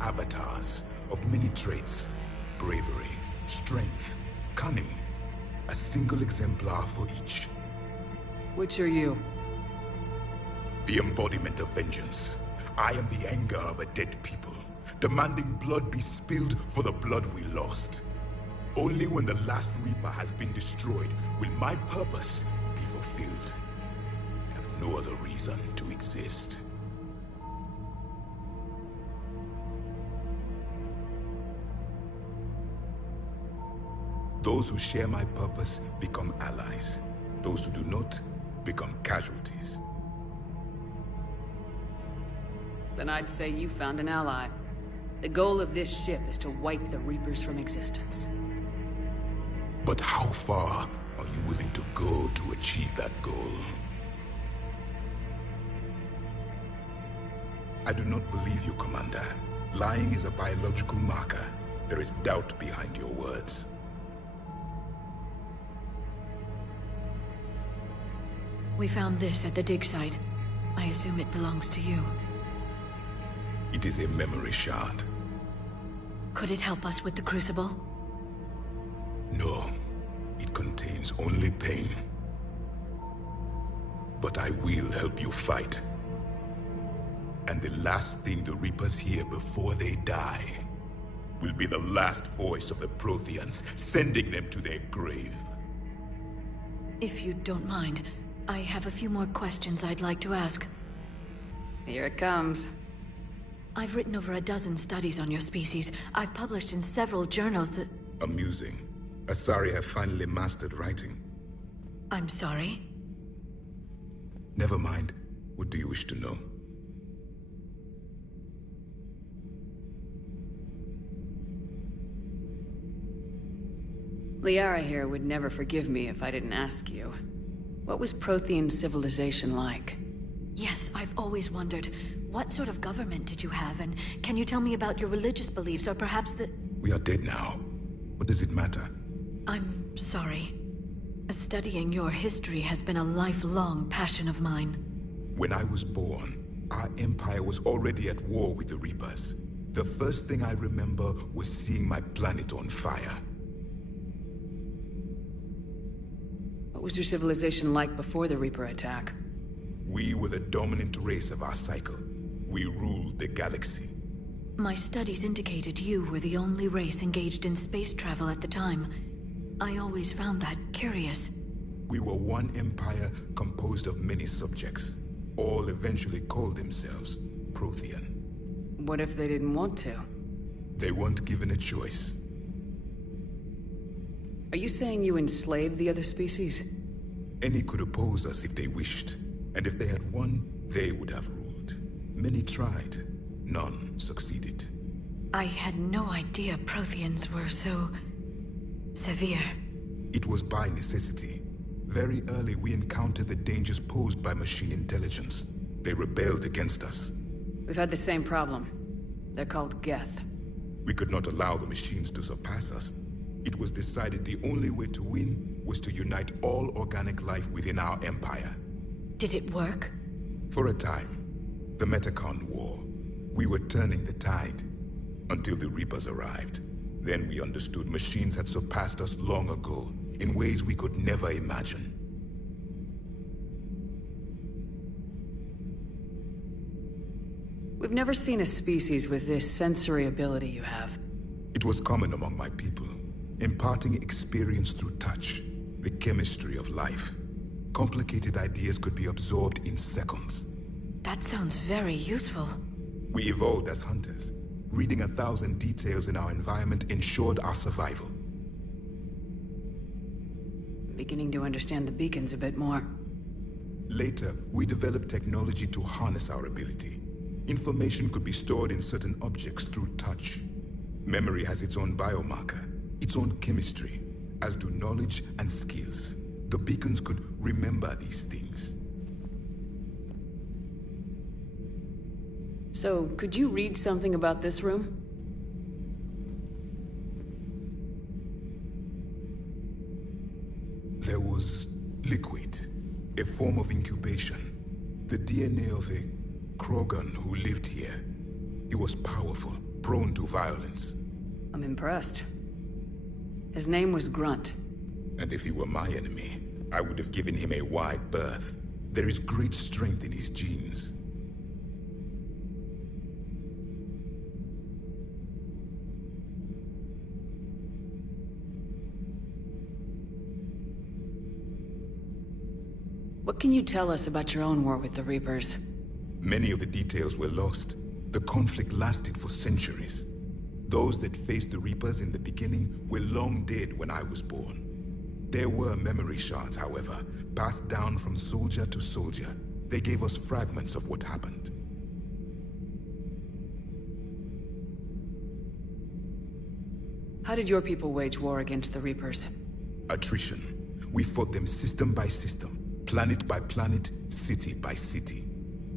avatars of many traits. Bravery, strength, cunning. A single exemplar for each. Which are you? The embodiment of vengeance. I am the anger of a dead people, demanding blood be spilled for the blood we lost. Only when the last Reaper has been destroyed will my purpose be fulfilled. I have no other reason to exist. Those who share my purpose become allies. Those who do not become casualties. Then I'd say you found an ally. The goal of this ship is to wipe the Reapers from existence. But how far are you willing to go to achieve that goal? I do not believe you, Commander. Lying is a biological marker. There is doubt behind your words. We found this at the dig site. I assume it belongs to you. It is a memory shard. Could it help us with the Crucible? No. It contains only pain. But I will help you fight. And the last thing the Reapers hear before they die will be the last voice of the Protheans, sending them to their grave. If you don't mind, I have a few more questions I'd like to ask. Here it comes. I've written over a dozen studies on your species. I've published in several journals that... Amusing. Asari have finally mastered writing. I'm sorry? Never mind. What do you wish to know? Liara here would never forgive me if I didn't ask you. What was Prothean civilization like? Yes, I've always wondered. What sort of government did you have, and can you tell me about your religious beliefs, or perhaps the... We are dead now. What does it matter? I'm sorry. Studying your history has been a lifelong passion of mine. When I was born, our empire was already at war with the Reapers. The first thing I remember was seeing my planet on fire. What was your civilization like before the Reaper attack? We were the dominant race of our cycle. We ruled the galaxy. My studies indicated you were the only race engaged in space travel at the time. I always found that curious. We were one empire composed of many subjects. All eventually called themselves Prothean. What if they didn't want to? They weren't given a choice. Are you saying you enslaved the other species? Any could oppose us if they wished. And if they had won, they would have ruled. Many tried. None succeeded. I had no idea Protheans were so... severe. It was by necessity. Very early we encountered the dangers posed by machine intelligence. They rebelled against us. We've had the same problem. They're called Geth. We could not allow the machines to surpass us. It was decided the only way to win was to unite all organic life within our empire. Did it work? For a time. The Metacon War. We were turning the tide. Until the Reapers arrived. Then we understood machines had surpassed us long ago, in ways we could never imagine. We've never seen a species with this sensory ability you have. It was common among my people, imparting experience through touch, the chemistry of life. Complicated ideas could be absorbed in seconds. That sounds very useful. We evolved as hunters. Reading 1,000 details in our environment ensured our survival. Beginning to understand the beacons a bit more. Later, we developed technology to harness our ability. Information could be stored in certain objects through touch. Memory has its own biomarker, its own chemistry, as do knowledge and skills. The beacons could remember these things. So, could you read something about this room? There was liquid, a form of incubation. The DNA of a Krogan who lived here. He was powerful, prone to violence. I'm impressed. His name was Grunt. And if he were my enemy, I would have given him a wide berth. There is great strength in his genes. What can you tell us about your own war with the Reapers? Many of the details were lost. The conflict lasted for centuries. Those that faced the Reapers in the beginning were long dead when I was born. There were memory shards, however, passed down from soldier to soldier. They gave us fragments of what happened. How did your people wage war against the Reapers? Attrition. We fought them system by system, planet by planet, city by city.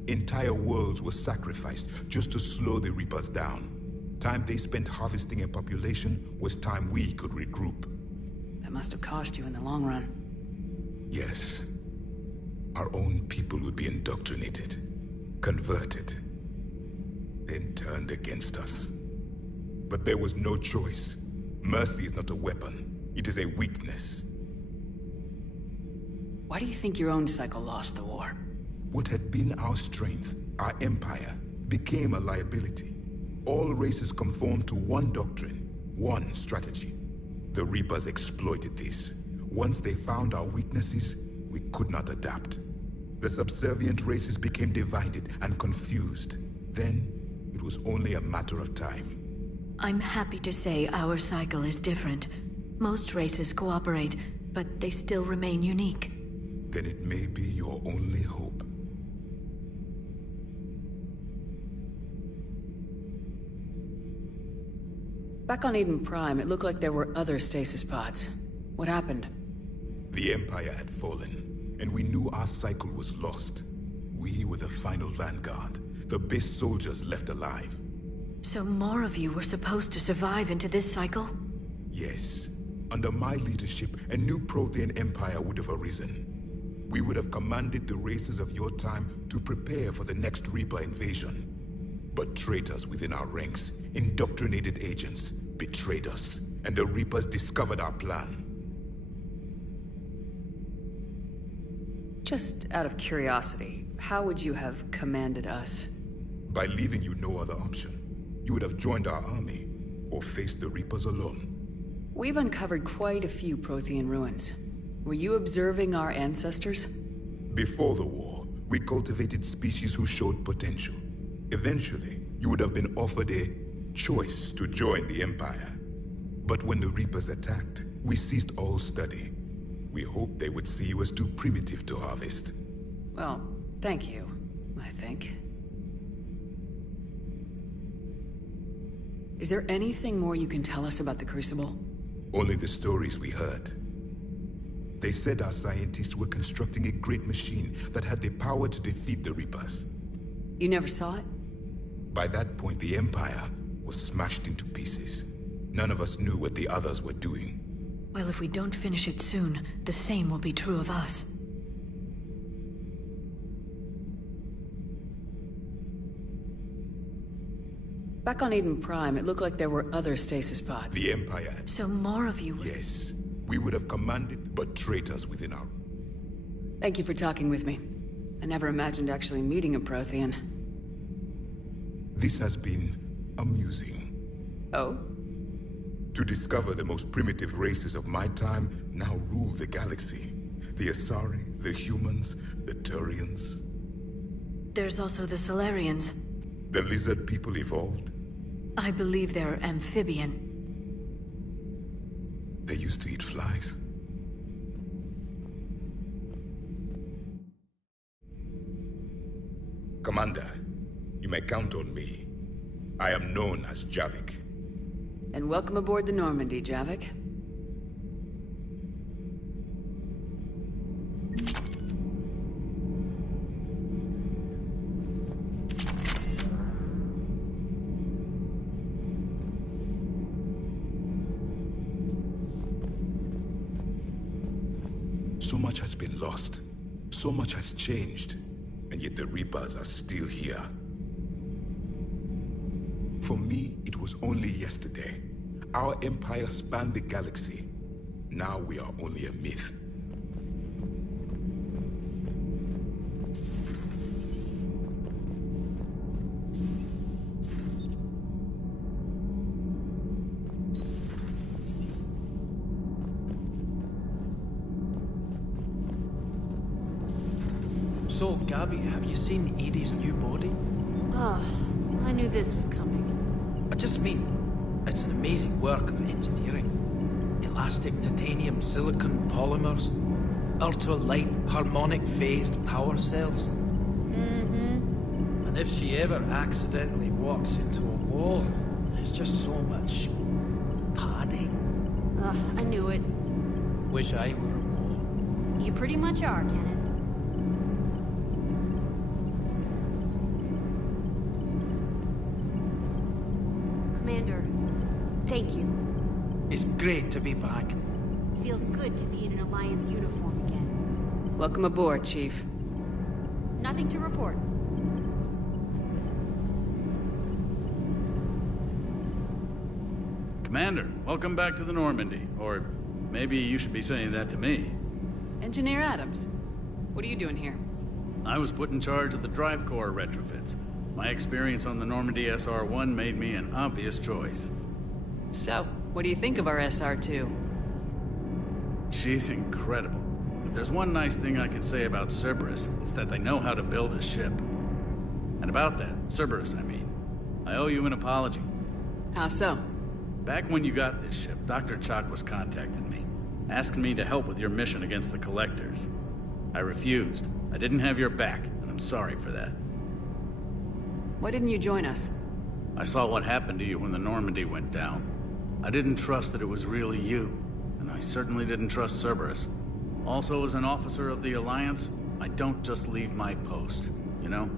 Entire worlds were sacrificed just to slow the Reapers down. Time they spent harvesting a population was time we could regroup. That must have cost you in the long run. Yes. Our own people would be indoctrinated, converted, then turned against us. But there was no choice. Mercy is not a weapon. It is a weakness. Why do you think your own cycle lost the war? What had been our strength, our empire, became a liability. All races conformed to one doctrine, one strategy. The Reapers exploited this. Once they found our weaknesses, we could not adapt. The subservient races became divided and confused. Then, it was only a matter of time. I'm happy to say our cycle is different. Most races cooperate, but they still remain unique. Then it may be your only hope. Back on Eden Prime, it looked like there were other stasis pods. What happened? The Empire had fallen, and we knew our cycle was lost. We were the final vanguard, the best soldiers left alive. So more of you were supposed to survive into this cycle? Yes. Under my leadership, a new Prothean empire would have arisen. We would have commanded the races of your time to prepare for the next Reaper invasion. But traitors within our ranks, indoctrinated agents, betrayed us, and the Reapers discovered our plan. Just out of curiosity, how would you have commanded us? By leaving you no other option. You would have joined our army, or faced the Reapers alone. We've uncovered quite a few Prothean ruins. Were you observing our ancestors? Before the war, we cultivated species who showed potential. Eventually, you would have been offered a choice to join the Empire. But when the Reapers attacked, we ceased all study. We hoped they would see you as too primitive to harvest. Well, thank you, I think. Is there anything more you can tell us about the Crucible? Only the stories we heard. They said our scientists were constructing a great machine that had the power to defeat the Reapers. You never saw it? By that point, the Empire was smashed into pieces. None of us knew what the others were doing. Well, if we don't finish it soon, the same will be true of us. Back on Eden Prime, it looked like there were other stasis pods. The Empire... So more of you would... Yes. We would have commanded, but traitors within our... Thank you for talking with me. I never imagined actually meeting a Prothean. This has been amusing. Oh? To discover the most primitive races of my time now rule the galaxy. The Asari, the humans, the Turians. There's also the Solarians. The lizard people evolved? I believe they're amphibian. They used to eat flies. Commander, you may count on me. I am known as Javik. And welcome aboard the Normandy, Javik. So much has been lost. So much has changed. And yet the Reapers are still here. For me, it was only yesterday. Our empire spanned the galaxy. Now we are only a myth. So, Gabby, have you seen Edie's new body? Oh, I knew this was coming. I just mean, it's an amazing work of engineering. Elastic titanium silicon polymers, ultra-light harmonic phased power cells. Mm-hmm. And if she ever accidentally walks into a wall, there's just so much padding. Ugh, I knew it. Wish I were a wall. You pretty much are, Kenneth. Commander, thank you. It's great to be back. Feels good to be in an Alliance uniform again. Welcome aboard, Chief. Nothing to report. Commander, welcome back to the Normandy. Or maybe you should be saying that to me. Engineer Adams, what are you doing here? I was put in charge of the drive core retrofits. My experience on the Normandy SR-1 made me an obvious choice. So, what do you think of our SR-2? She's incredible. If there's one nice thing I can say about Cerberus, it's that they know how to build a ship. And about that, Cerberus, I mean, I owe you an apology. How so? Back when you got this ship, Dr. Chakwas contacted me, asking me to help with your mission against the Collectors. I refused. I didn't have your back, and I'm sorry for that. Why didn't you join us? I saw what happened to you when the Normandy went down. I didn't trust that it was really you, and I certainly didn't trust Cerberus. Also, as an officer of the Alliance, I don't just leave my post, you know?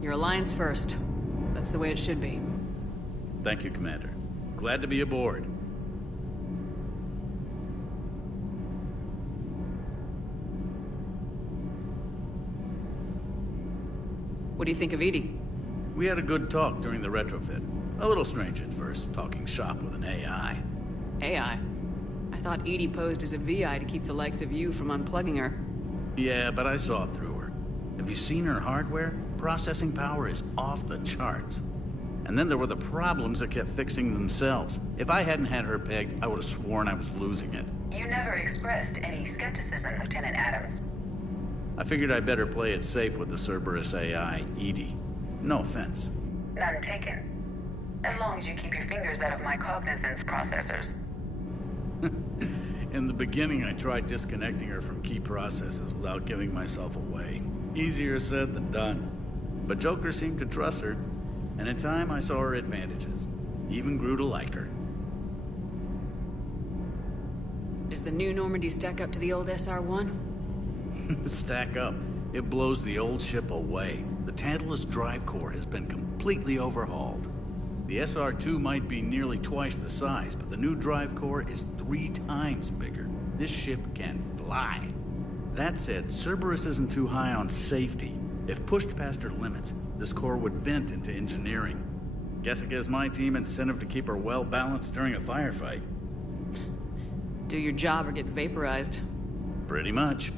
Your Alliance first. That's the way it should be. Thank you, Commander. Glad to be aboard. What do you think of Edie? We had a good talk during the retrofit. A little strange at first, talking shop with an AI. AI? I thought Edie posed as a VI to keep the likes of you from unplugging her. Yeah, but I saw through her. Have you seen her hardware? Processing power is off the charts. And then there were the problems that kept fixing themselves. If I hadn't had her pegged, I would have sworn I was losing it. You never expressed any skepticism, Lieutenant Adams. I figured I'd better play it safe with the Cerberus AI, Edie. No offense. None taken. As long as you keep your fingers out of my cognizance processors. In the beginning, I tried disconnecting her from key processes without giving myself away. Easier said than done. But Joker seemed to trust her. And in time, I saw her advantages. Even grew to like her. Does the new Normandy stack up to the old SR-1? Stack up. It blows the old ship away. The Tantalus drive core has been completely overhauled. The SR-2 might be nearly twice the size, but the new drive core is 3 times bigger. This ship can fly. That said, Cerberus isn't too high on safety. If pushed past her limits, this core would vent into engineering. Guess it gives my team incentive to keep her well balanced during a firefight. Do your job or get vaporized. Pretty much.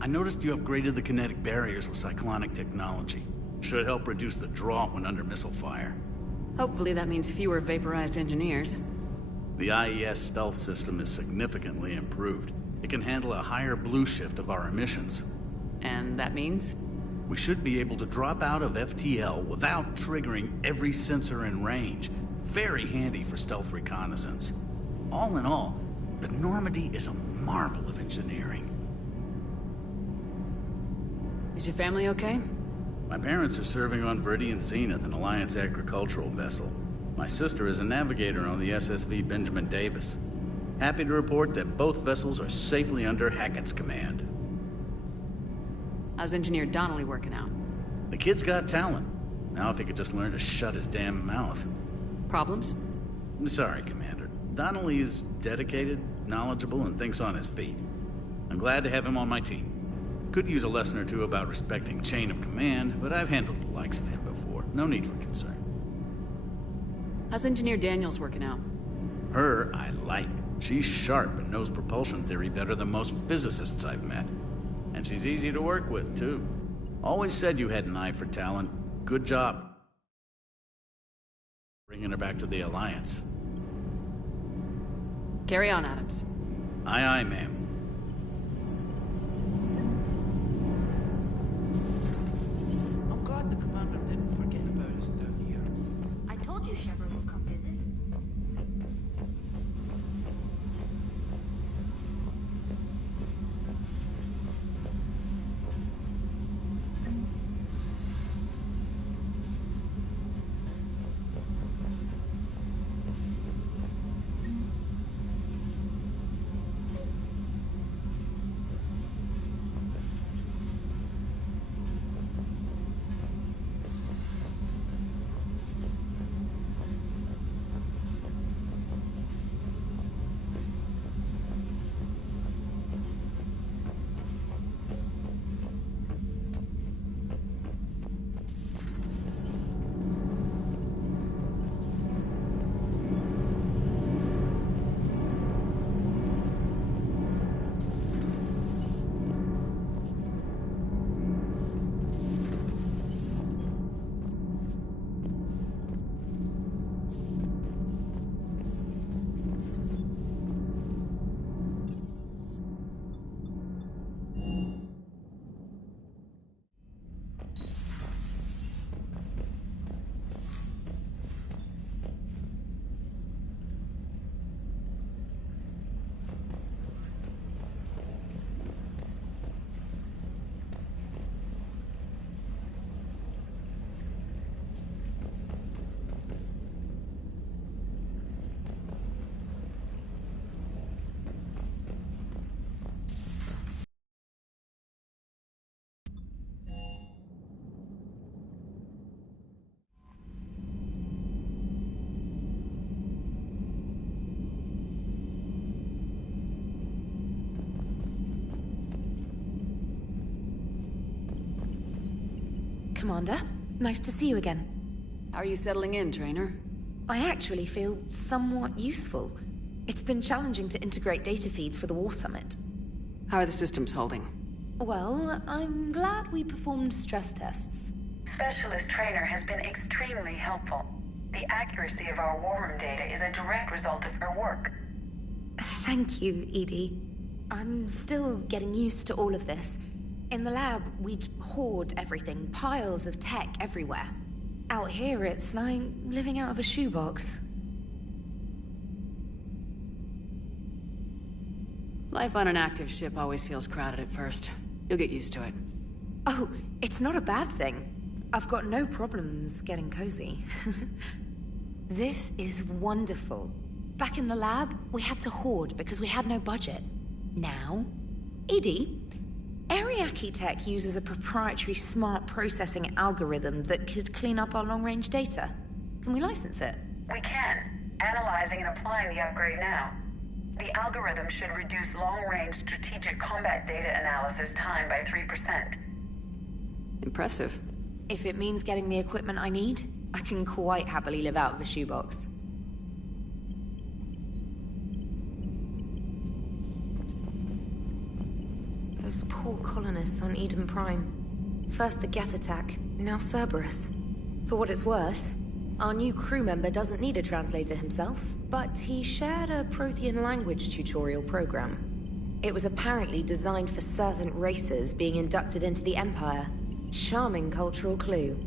I noticed you upgraded the kinetic barriers with cyclonic technology. Should help reduce the draw when under missile fire. Hopefully that means fewer vaporized engineers. The IES stealth system is significantly improved. It can handle a higher blue shift of our emissions. And that means? We should be able to drop out of FTL without triggering every sensor in range. Very handy for stealth reconnaissance. All in all, the Normandy is a marvel of engineering. Is your family okay? My parents are serving on Viridian Zenith, an Alliance agricultural vessel. My sister is a navigator on the SSV Benjamin Davis. Happy to report that both vessels are safely under Hackett's command. How's Engineer Donnelly working out? The kid's got talent. Now if he could just learn to shut his damn mouth. Problems? I'm sorry, Commander. Donnelly is dedicated, knowledgeable, and thinks on his feet. I'm glad to have him on my team. Could use a lesson or two about respecting chain of command, but I've handled the likes of him before. No need for concern. How's Engineer Daniels working out? Her, I like. She's sharp and knows propulsion theory better than most physicists I've met. And she's easy to work with, too. Always said you had an eye for talent. Good job. Bringing her back to the Alliance. Carry on, Adams. Aye, aye, ma'am. I'm glad the commander didn't forget about us down here. I told you Shepard will come visit. Commander, nice to see you again. How are you settling in, Trainer? I actually feel somewhat useful. It's been challenging to integrate data feeds for the War Summit. How are the systems holding? Well, I'm glad we performed stress tests. Specialist Trainer has been extremely helpful. The accuracy of our war room data is a direct result of her work. Thank you, Edie. I'm still getting used to all of this. In the lab, we'd hoard everything, piles of tech everywhere. Out here, it's like living out of a shoebox. Life on an active ship always feels crowded at first. You'll get used to it. Oh, it's not a bad thing. I've got no problems getting cozy. This is wonderful. Back in the lab, we had to hoard because we had no budget. Now, Edie, Ariake Tech uses a proprietary smart processing algorithm that could clean up our long-range data. Can we license it? We can. Analyzing and applying the upgrade now. The algorithm should reduce long-range strategic combat data analysis time by 3%. Impressive. If it means getting the equipment I need, I can quite happily live out of a shoebox. Those poor colonists on Eden Prime. First the Geth attack, now Cerberus. For what it's worth, our new crew member doesn't need a translator himself, but he shared a Prothean language tutorial program. It was apparently designed for servant races being inducted into the Empire. Charming cultural clue.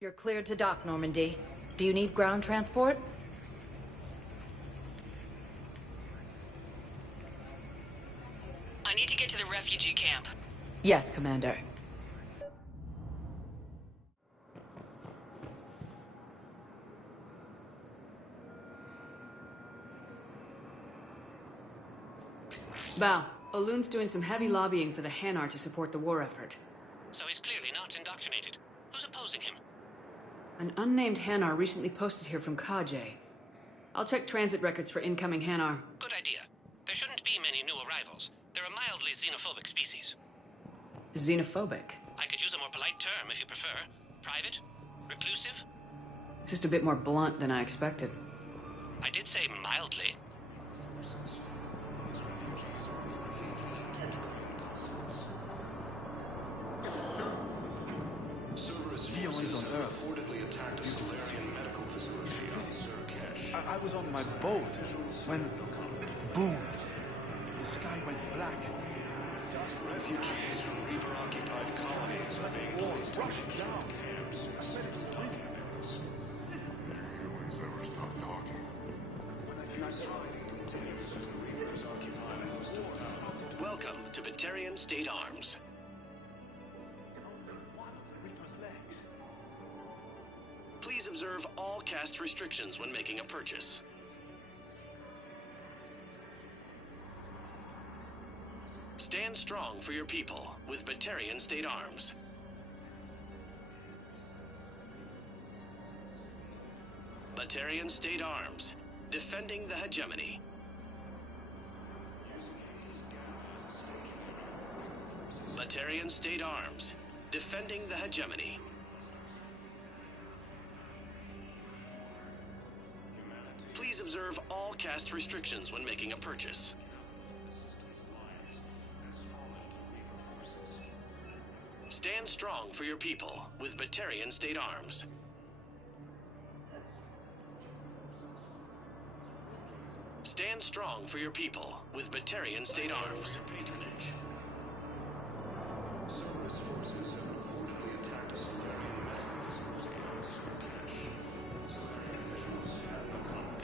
You're cleared to dock, Normandy. Do you need ground transport? I need to get to the refugee camp. Yes, Commander. Bao, Olun's doing some heavy lobbying for the Hanar to support the war effort. So he's clearly not indoctrinated. Who's opposing him? An unnamed Hanar recently posted here from Kajay. I'll check transit records for incoming Hanar. Good idea. There shouldn't be many new arrivals. They're a mildly xenophobic species. Xenophobic? I could use a more polite term if you prefer. Private? Reclusive? Just a bit more blunt than I expected. I did say mildly. Humans on Earth reportedly attacked a Solarian medical facility on Surkesh. I was on my boat when, boom, the sky went black. Refugees from Reaper-occupied colonies are being placed in makeshift camps. Documents. Humans never stop talking. Fighting continues as the Reapers occupy most of town. Welcome to Batarian State Arms. Please observe all caste restrictions when making a purchase. Stand strong for your people with Batarian State Arms. Batarian State Arms, defending the hegemony. Batarian State Arms, defending the hegemony. Please observe all caste restrictions when making a purchase. Stand strong for your people with Batarian State Arms. Stand strong for your people with Batarian State Arms. Patronage. Cerberus forces have reportedly attacked a Solarian medical facility on Surcash. Solarian officials have no comment.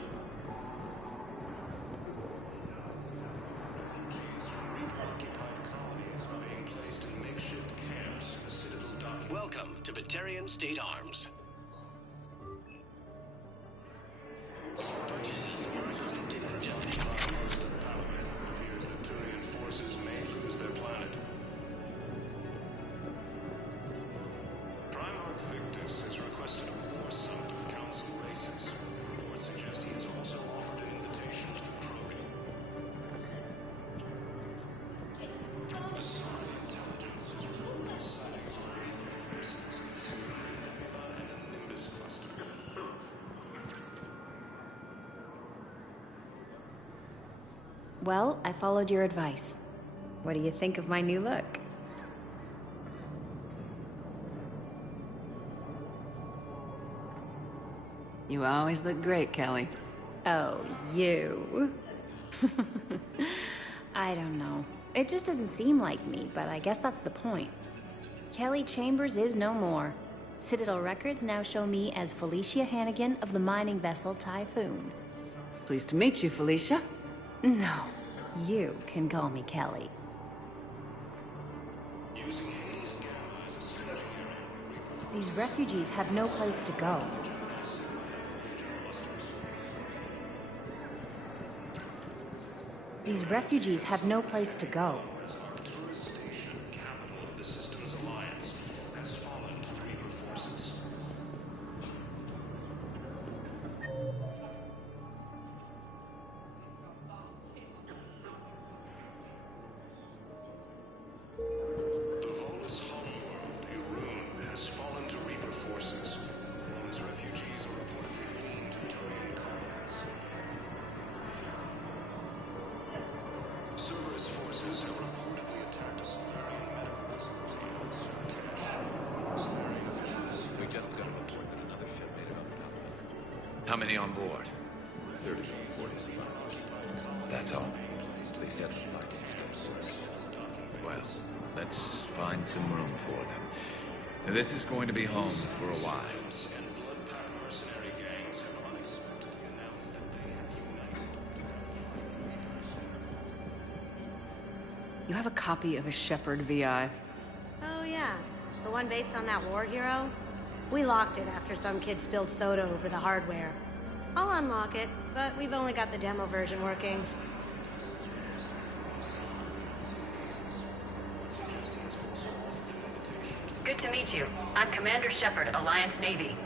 Refugees from Reaper-occupied colonies are being placed in makeshift camps in the Citadel docking. Welcome to Batarian State Arms. Purchases are conducted urgently. Fears that Turian forces may lose their planet. Primarch Victus has requested a war summit of Council races. Reports suggest he has also offered an invitation to the Krogan. Asari intelligence has reported sightings of Reaper forces in Syria and the Nimbus cluster. Well, I followed your advice. What do you think of my new look? You always look great, Kelly. Oh, you. I don't know. It just doesn't seem like me, but I guess that's the point. Kelly Chambers is no more. Citadel records now show me as Felicia Hannigan of the mining vessel Typhoon. Pleased to meet you, Felicia. No. You can call me Kelly. Using Hades Gamma as a staging area, These refugees have no place to go. These refugees have no place to go. Arcturus Station, capital of the Systems Alliance, has fallen to Reaper forces. The Volus homeworld, Irun, has fallen to Reaper forces. Its refugees are reportedly fleeing to Turian colonies. Cerberus forces have reportedly attacked a Solarian medical facility on Surcash. Solarian officials... We just got a report that another ship made it up. How many on board? 30, 40. That's all. They said well, let's find some room for them. This is going to be home for a while. And blood-pack mercenary gangs have unexpectedly announced that they have united. You have a copy of a Shepherd VI. Oh yeah, the one based on that war hero? We locked it after some kid spilled soda over the hardware. I'll unlock it, but we've only got the demo version working. Good to meet you. I'm Commander Shepard, Alliance Navy.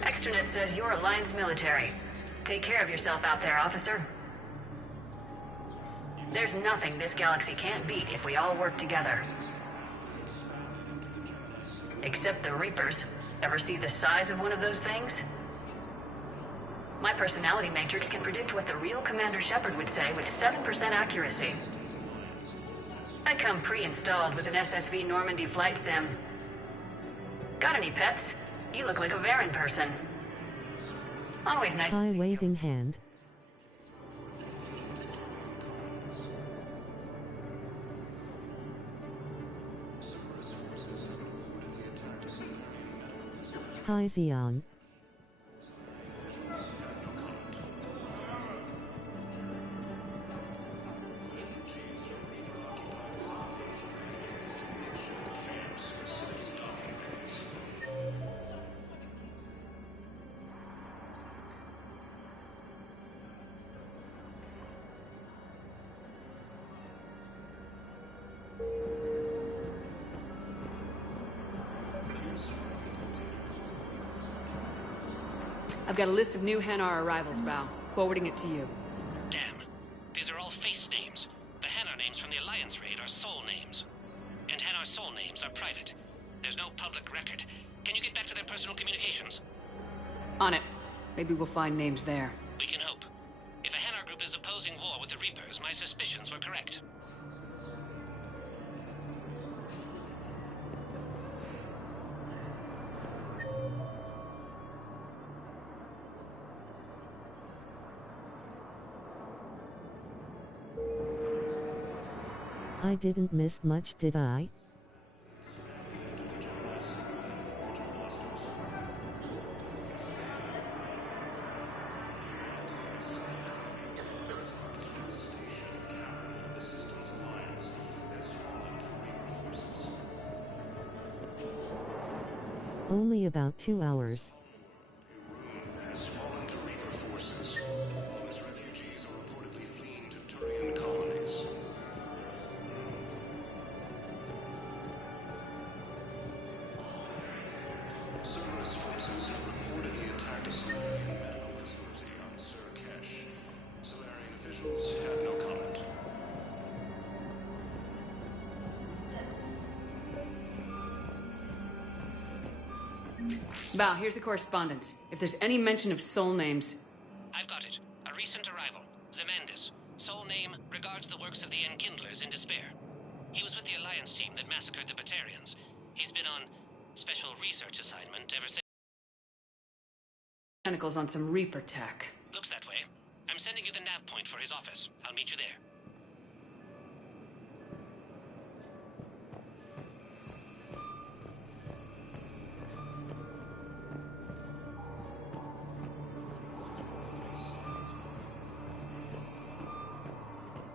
Extranet says you're Alliance military. Take care of yourself out there, officer. There's nothing this galaxy can't beat if we all work together. Except the Reapers. Ever see the size of one of those things? My personality matrix can predict what the real Commander Shepard would say with 7% accuracy. I come pre-installed with an SSV Normandy flight sim. Got any pets? You look like a Varen person. Always nice to see you. Waving hand. Hi Xion. I've got a list of new Hanar arrivals, Bao. Forwarding it to you. Damn. These are all face names. The Hanar names from the Alliance raid are soul names. And Hanar soul names are private. There's no public record. Can you get back to their personal communications? On it. Maybe we'll find names there. We can hope. If a Hanar group is opposing war with the Reapers, my suspicions were correct. I didn't miss much, did I? Only about 2 hours. Has fallen to Reaper forces. Its refugees are reportedly fleeing to Turian colonies. Cerberus forces have reportedly attacked a Solarian medical facility on Sur-Kesh. Solarian officials have no comment. Val, here's the correspondence. If there's any mention of soul names... I've got it. A recent arrival. Zemandis. Soul name regards the works of the Enkindlers in despair. He was with the Alliance team that massacred the Batarians. He's been on special research assignment ever since... Tentacles on some Reaper tech. Looks that way. I'm sending you the nav point for his office. I'll meet you there.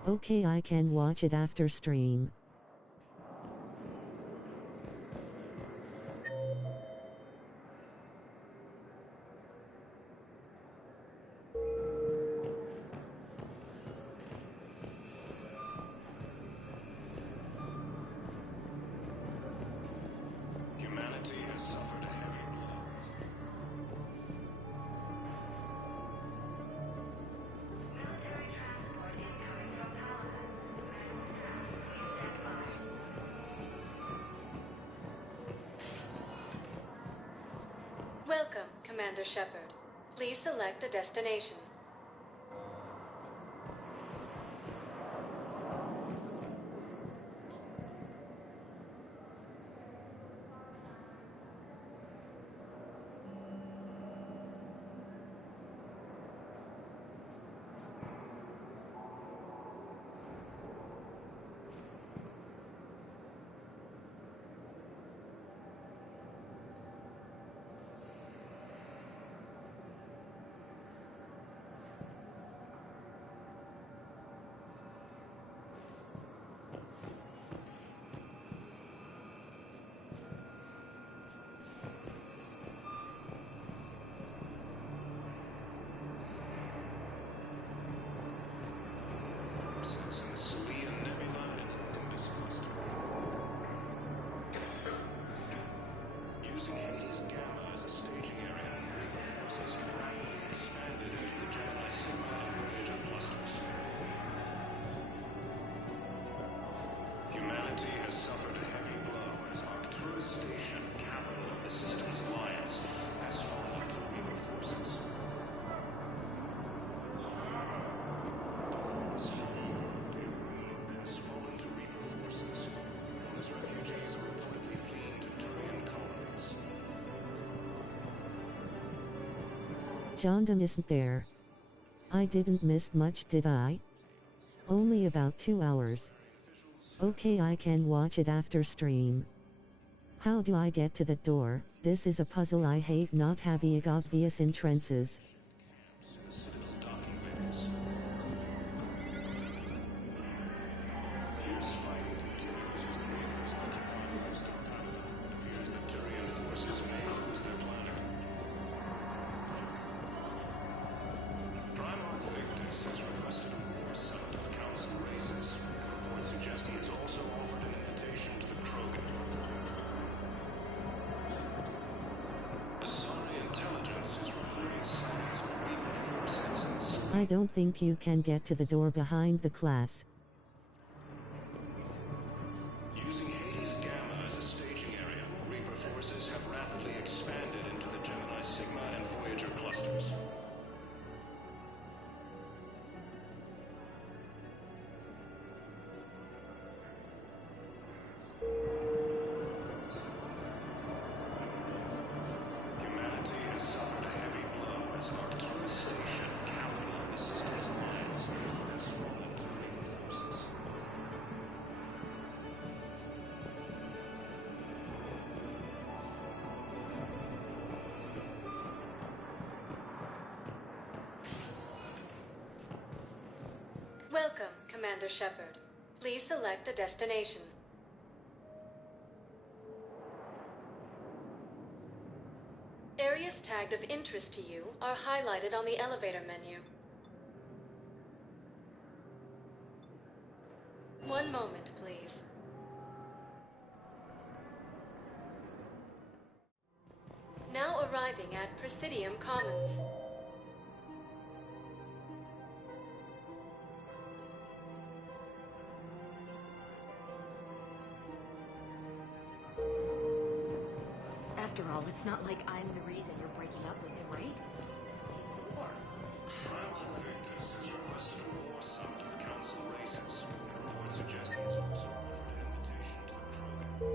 Okay, I can watch it after stream. Humanity has suffered a heavy blow. Welcome, Commander Shepard. Please select a destination. In the Salian Nebula and the Nimbus cluster. Using Hades Gamma as a staging area, Reaper forces have rapidly expanded into the Gemini Sigma and Voyager clusters. Humanity has suffered a heavy blow as Arcturus Station, capital of the Systems Alliance, has fallen to Reaper forces. Has fallen to Reaper forces. As refugees are reportedly fleeing to Turian colonies. Jondam isn't there. I didn't miss much, did I? Only about 2 hours. Okay, I can watch it after stream. How do I get to the door? This is a puzzle I hate not having obvious entrances. Fierce fighting continues as the Reapers occupy most of Panama. It appears that Turian forces may lose their planet. Primarch Victus has requested a war summit of Council races. Reports suggest he has also offered an invitation to the Krogan. Asari intelligence is reporting signs of Reaper forces in the I don't think you can get to the door behind the class. Using Hades Gamma as a staging area, Reaper forces have rapidly expanded into the Gemini Sigma and Voyager clusters. Humanity has suffered a heavy blow as Arcturus Station, capital of the Systems Alliance, has fallen to Reaper forces. Commander Shepard. Please select a destination. Areas tagged of interest to you are highlighted on the elevator menu. One moment, please. Now arriving at Presidium Commons. After all, it's not like I'm the reason you're breaking up with him, right? He's the war. Victus has requested a war summit of council races. Reports suggesting he's also offered an invitation to the Krogan.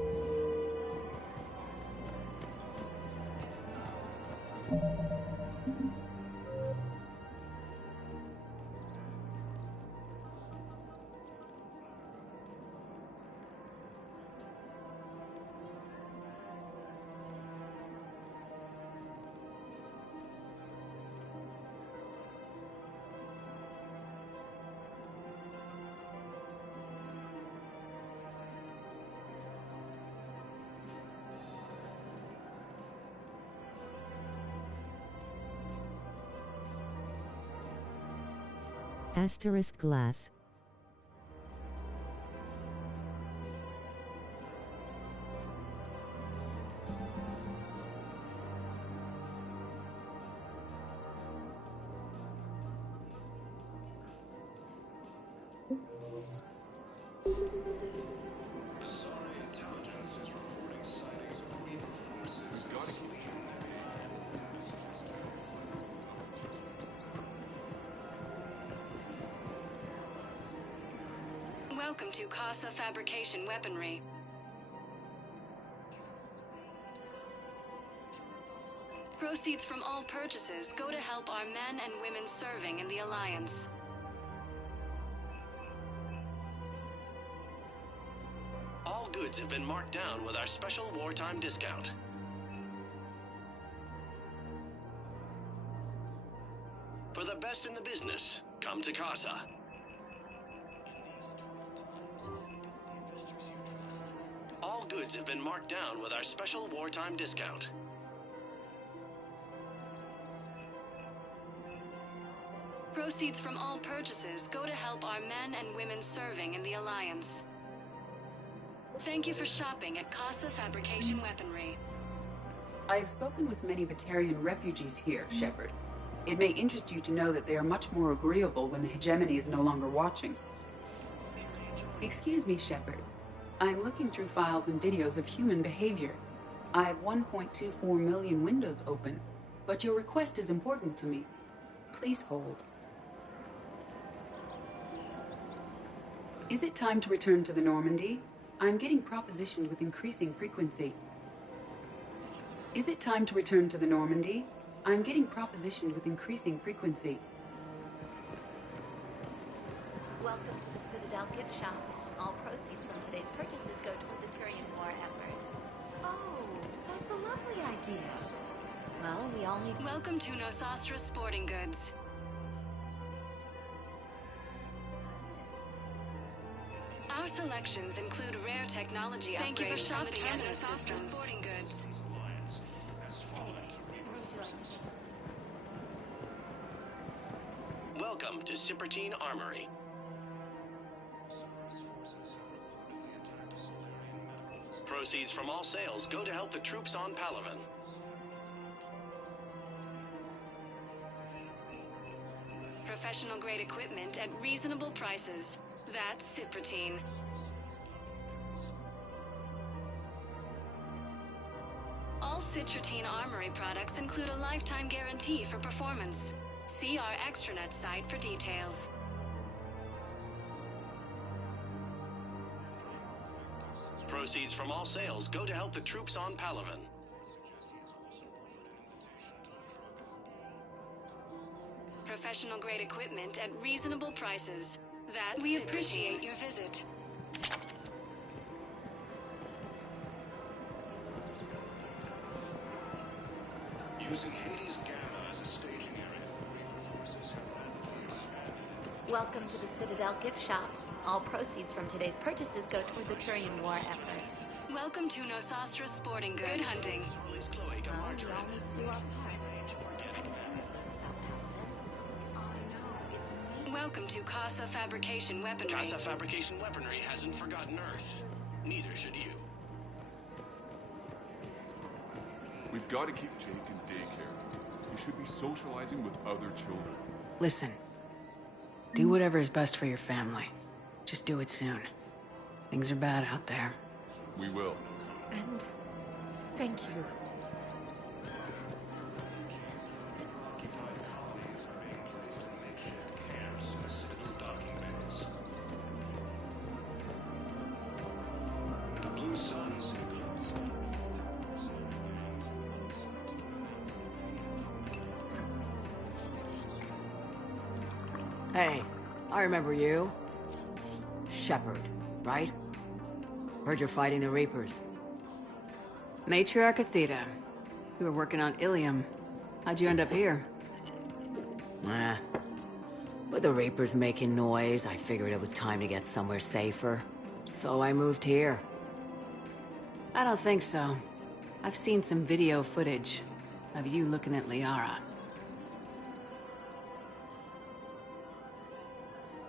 Asterisk glass. Welcome to Casa Fabrication Weaponry. Proceeds from all purchases go to help our men and women serving in the Alliance. All goods have been marked down with our special wartime discount. For the best in the business, come to Casa. All goods have been marked down with our special wartime discount. Proceeds from all purchases go to help our men and women serving in the Alliance. Thank you for shopping at Casa Fabrication Weaponry. I have spoken with many Batarian refugees here, Shepard. It may interest you to know that they are much more agreeable when the hegemony is no longer watching. Excuse me, Shepard. I am looking through files and videos of human behavior. I have 1.24 million windows open, but your request is important to me. Please hold. Is it time to return to the Normandy? I'm getting propositioned with increasing frequency. Is it time to return to the Normandy? I'm getting propositioned with increasing frequency. Welcome to the Citadel gift shop. All proceeds from today's purchases go toward the Turian war effort. Oh, that's a lovely idea. Well, we all need... Welcome to Nosastra Sporting Goods. Our selections include rare technology upgrades. Thank you for shopping at Nosastra Sporting Goods. Welcome to Cipertine Armory. Proceeds from all sales go to help the troops on Palaven. Professional grade equipment at reasonable prices. That's Cipertine. All Cipertine Armory products include a lifetime guarantee for performance. See our extranet site for details. Proceeds from all sales go to help the troops on Palaven. Professional grade equipment at reasonable prices. That's We appreciate your visit. Using Hades Gamma as a staging area, Reaper forces have rapidly expanded. Welcome to the Citadel gift shop. All proceeds from today's purchases go toward the Turian war effort. Welcome to Nosastra Sporting Goods. Good hunting. We all need to do our part. Welcome to Casa Fabrication Weaponry. Casa Fabrication Weaponry hasn't forgotten Earth. Neither should you. We've got to keep Jake in daycare. We should be socializing with other children. Listen. Do whatever is best for your family. Just do it soon. Things are bad out there. We will. And thank you. The blue suns. Hey, I remember you. Shepard, right? Heard you're fighting the Reapers. Matriarch Athena. You were working on Ilium. How'd you end up here? With the Reapers making noise, I figured it was time to get somewhere safer. So I moved here. I don't think so. I've seen some video footage of you looking at Liara.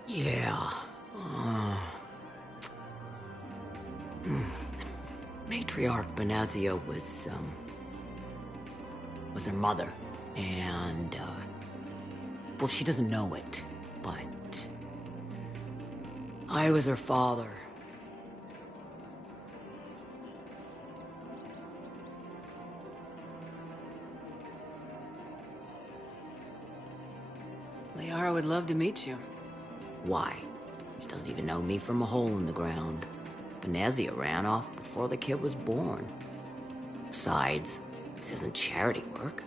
Yeah. Matriarch Benazia was her mother. And, well, she doesn't know it, but I was her father. Liara would love to meet you. Why? She doesn't even know me from a hole in the ground. Benazia ran off before the kid was born. Besides, this isn't charity work.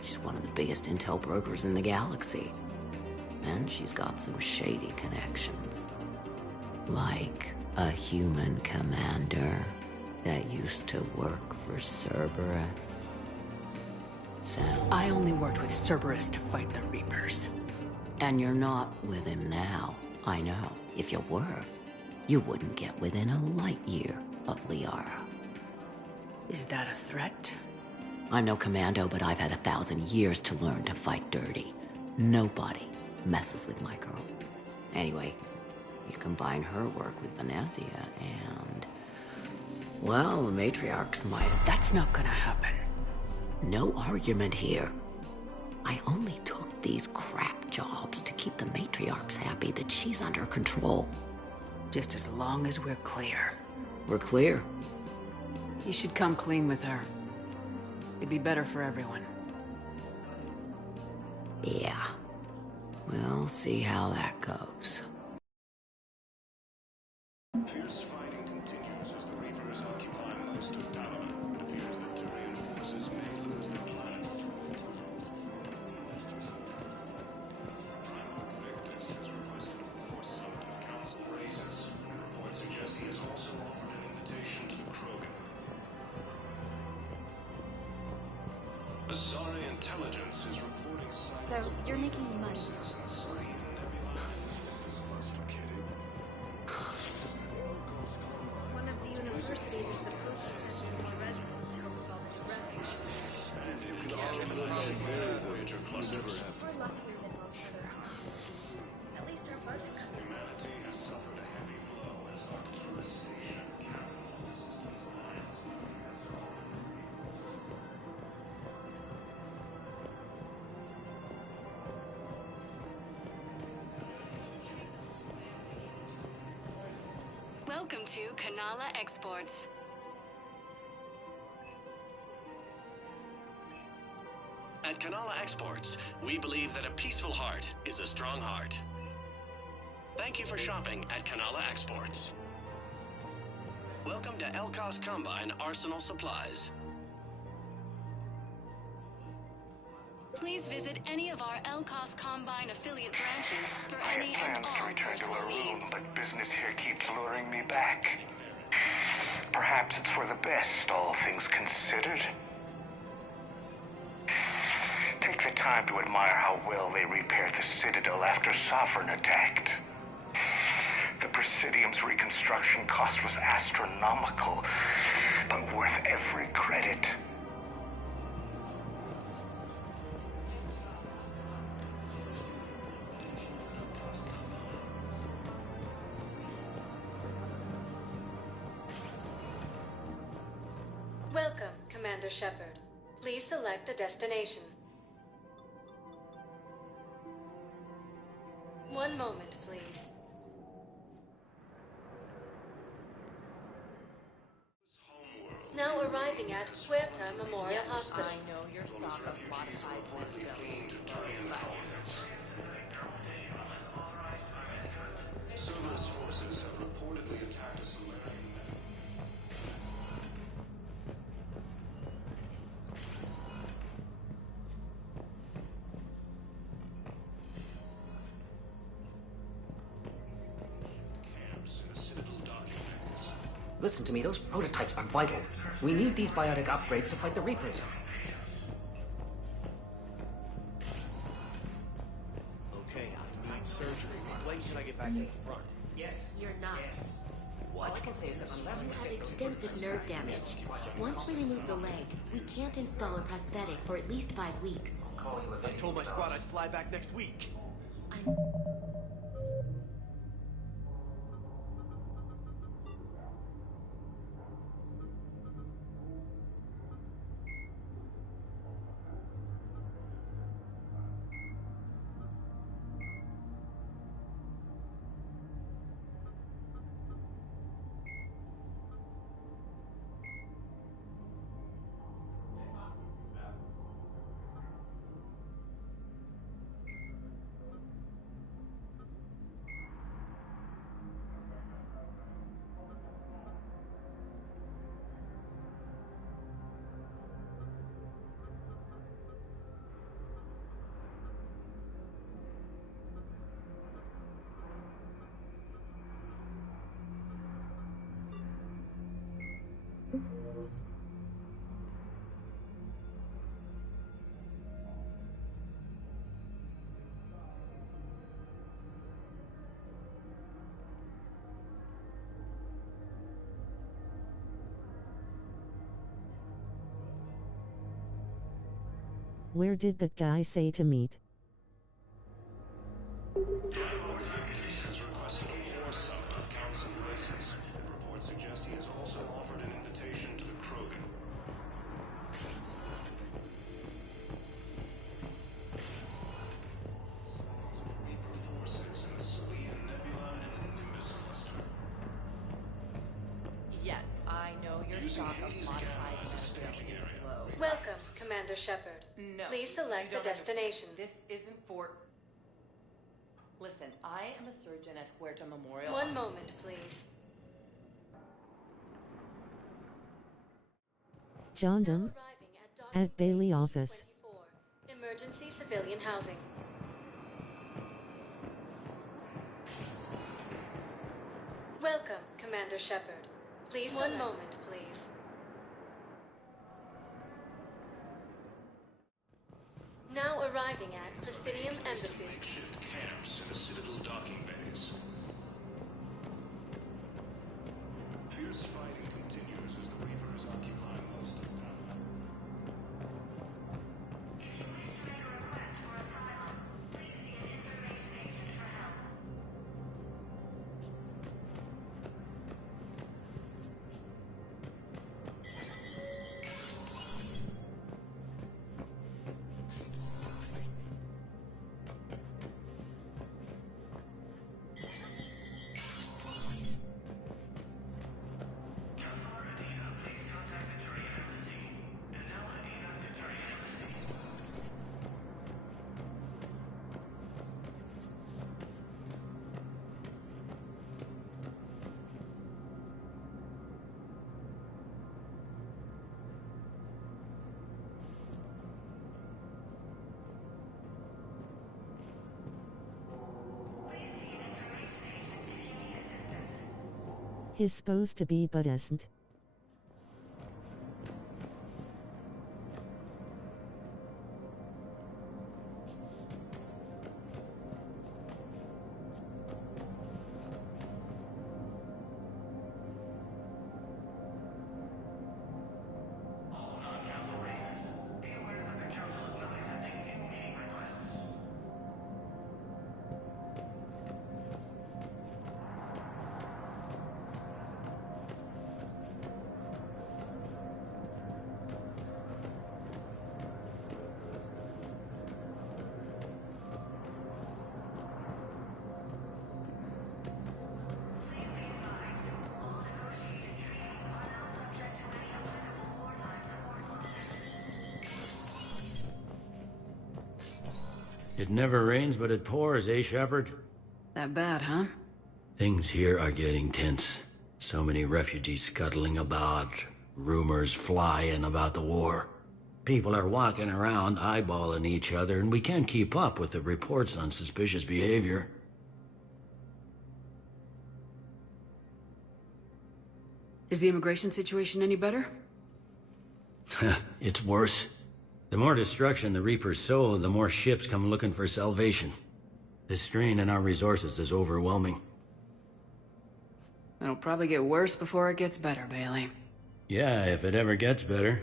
She's one of the biggest intel brokers in the galaxy. And she's got some shady connections. Like a human commander that used to work for Cerberus. So... I only worked with Cerberus to fight the Reapers. And you're not with him now. I know. If you were, you wouldn't get within a light year of Liara. Is that a threat? I'm no commando, but I've had 1,000 years to learn to fight dirty. Nobody messes with my girl. Anyway, you combine her work with Benazia and... well, the matriarchs might have... That's not gonna happen. No argument here. I only took these crap jobs to keep the matriarchs happy that she's under control. Just as long as we're clear. We're clear? You should come clean with her. It'd be better for everyone. Yeah. We'll see how that goes. Fierce fighting continues as the Reapers occupy most of Palaven. It appears that Turian forces may lose their planet. Victus has requested a force summit of council races. Reports suggest he has also offered an invitation to the Krogan. Bizarre intelligence is reporting... So, you're making money. One of the universities is supposed to send in more residents to help with all the refugees. And you can organize Voyager clusters. We're luckier than most other colonies. At least our budget covers. Humanity has suffered a heavy blow as Arcturus Station capitals. Welcome to Kanala Exports. At Kanala Exports, we believe that a peaceful heart is a strong heart. Thank you for shopping at Kanala Exports. Welcome to Elkos Combine Arsenal Supplies. Please visit any of our Elkos Combine affiliate branches for I any have and plans to all return to personal Arun, needs. but business here keeps luring me back. Perhaps it's for the best, all things considered. Take the time to admire how well they repaired the Citadel after Sovereign attacked. The Presidium's reconstruction cost was astronomical, but worth every credit. Welcome, Commander Shepard. Please select a destination. One moment, please. Now arriving at Huerta Memorial Hospital. I know your stock of modified Cerberus forces have reportedly attacked a Solarian. Listen to me, those prototypes are vital. We need these biotic upgrades to fight the Reapers. Okay, I need surgery. When can I get back to the front? Yes. You're not. What? All I can say is that unless You we have get those extensive Reapers nerve together, damage. Once we remove the leg, we can't install a prosthetic for at least 5 weeks. I told my squad I'd fly back next week. Where did that guy say to meet? Has requested a war sum of Council races. Reports suggest he has also offered an invitation to the Krogan. Reaper forces in the Silian Nebula and the Nimbus cluster. Yes, I know your stock of modified staging area. Welcome, Commander Shepard. No. Please select you a don't destination. This isn't for... Listen, I am a surgeon at Huerta Memorial. One moment, please. Jondam? At Bailey office. Emergency civilian housing. Welcome, Commander Shepard. Please, one moment, please. Now arriving at Presidium Embassy. Makeshift camps in the Citadel docking bays. Fierce fighting continues as the Reapers occupy most of town. He's supposed to be but isn't. It never rains, but it pours, eh, Shepard? That bad, huh? Things here are getting tense. So many refugees scuttling about, rumors flying about the war. People are walking around eyeballing each other, and we can't keep up with the reports on suspicious behavior. Is the immigration situation any better? It's worse. The more destruction the Reapers sow, the more ships come looking for salvation. The strain on our resources is overwhelming. It'll probably get worse before it gets better, Bailey. Yeah, if it ever gets better.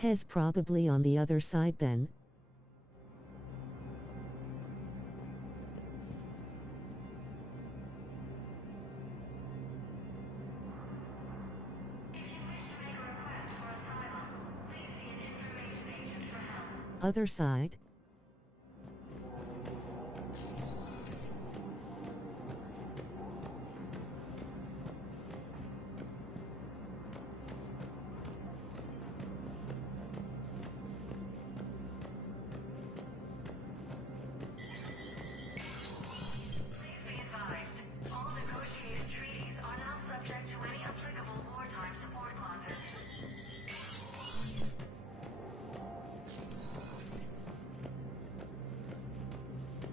Hez probably on the other side then. Other side?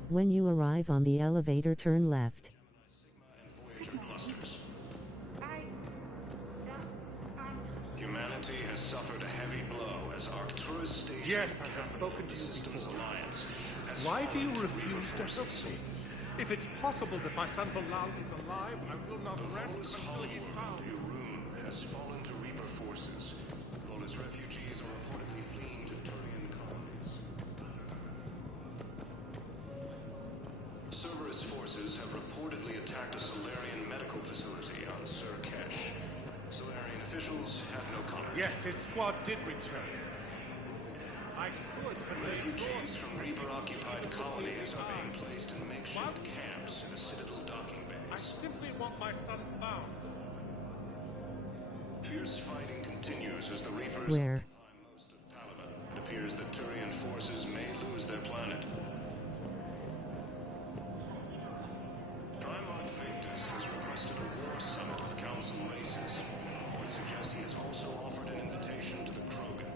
When you arrive on the elevator, turn left. Humanity has suffered a heavy blow as Arcturus Station. Yes, I have spoken to you before. Alliance Why do you refuse to help me? If it's possible that my son Bilal is alive, I will not rest until he's found. has fallen to Reaper forces. All his refugees are reportedly fleeing to Turian colonies. Cerberus forces have reportedly attacked a Solarian medical facility on Sur Kesh. Solarian officials had no comment. Yes, his squad did return. I could, but refugees from Reaper-occupied colonies are being placed in makeshift camps in the Citadel docking bays. I simply want my son found. Fierce fighting continues as the Reapers Where? occupy most of Palaven. It appears that Turian forces may lose their planet. Primarch Victus has requested a war summit of Council races. Reports suggest he has also offered an invitation to the Krogan.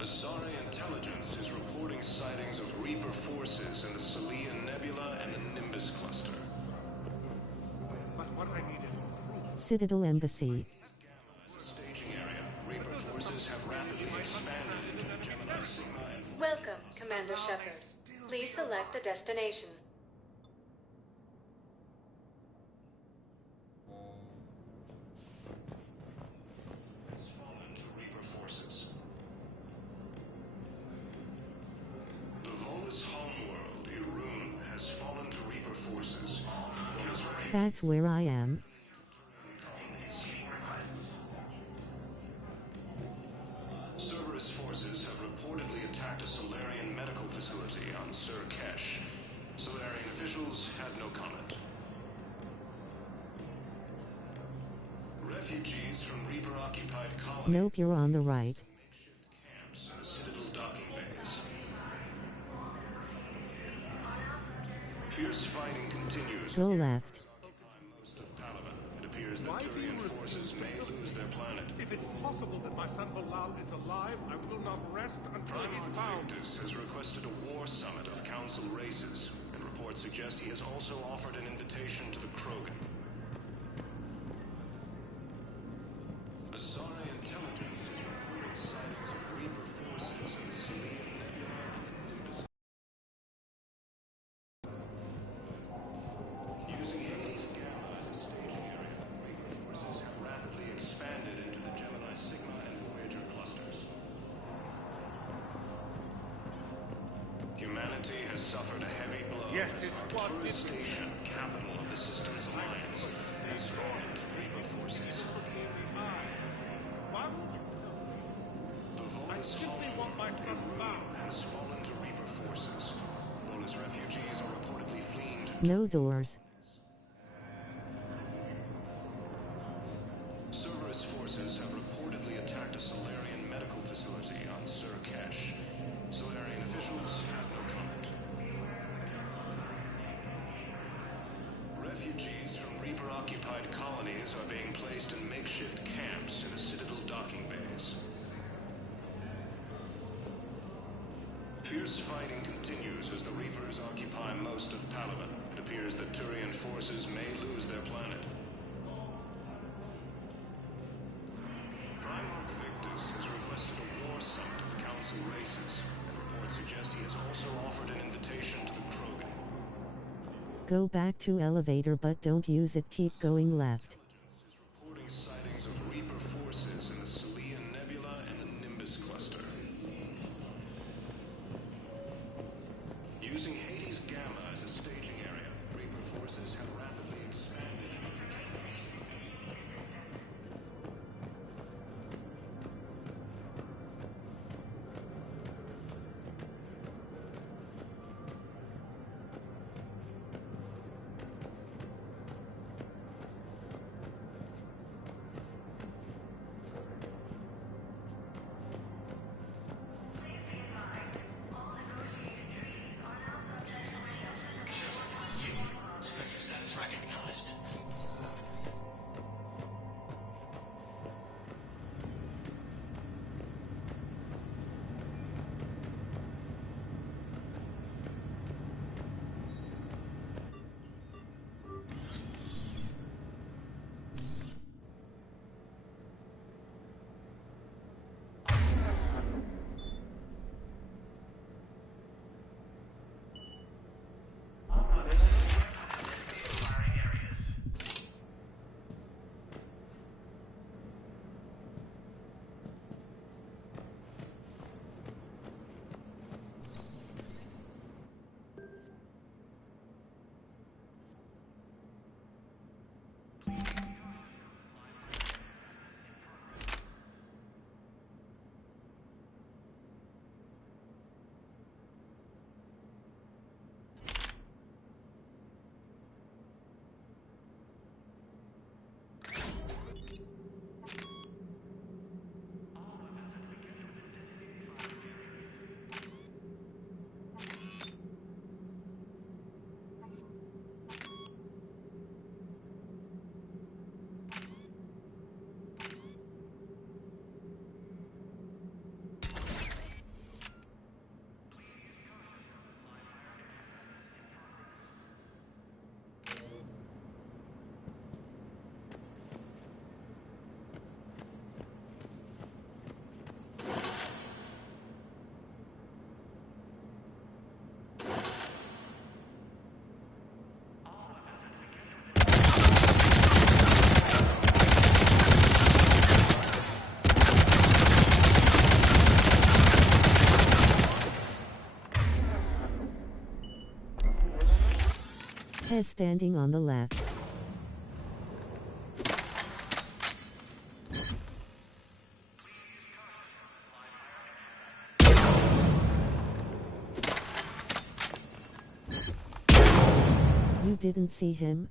Azari intelligence is reporting sightings of Reaper forces in the Salian Nebula and the Nimbus cluster. But what I need is Citadel Embassy. Staging area. Reaper forces have rapidly expanded into the Gemini Sigma and Welcome, Commander Shepard. Please select a destination. has fallen to Reaper forces. The Volus homeworld, Irun, has fallen to Reaper forces. Volus refugees That's where I am. Cerberus forces have reportedly attacked a Solarian medical facility on Sur Kesh. Solarian officials had no comment. Refugees from Reaper-occupied colonies Nope, you're on the right. camps in the Citadel docking bays. Fierce fighting continues. Go left. Most of Palaven. It appears that Turian forces may lose their planet. if it's possible that my son Bilal is alive, I will not rest until he's Primarch found. Victus has requested a war summit of Council races, and reports suggest he has also offered an invitation to the Krogan. Azari intelligence is reporting sightings of Reaper forces in the Salian Nebula and the Nimbus. humanity has suffered a heavy blow Yes, as this our squad tourist did. station, capital of the Systems Alliance, has fallen to Reaper forces. Why would you? The Volus home has fallen to Reaper forces. Volus refugees are reportedly fleeing to No doors. Cerberus forces have reportedly attacked a Solarian medical facility on Surkesh. Solarian officials have no comment. Refugees from Reaper-occupied colonies are being placed in makeshift camps in the Citadel docking bays. Fierce fighting continues as the Reapers occupy most of Palaven. It appears that Turian forces may lose their planet. Primarch Victus has requested a war summit of Council races, and reports suggest he has also offered an invitation to the Krogan. Go back to elevator but don't use it, keep going left. Reporting sightings of Reaper forces in the Celian Nebula and the Nimbus cluster. Using Hades Gamma as a staging area, Reaper forces have rapidly expanded into the universe. Status recognized. Hez standing on the left. You didn't see him?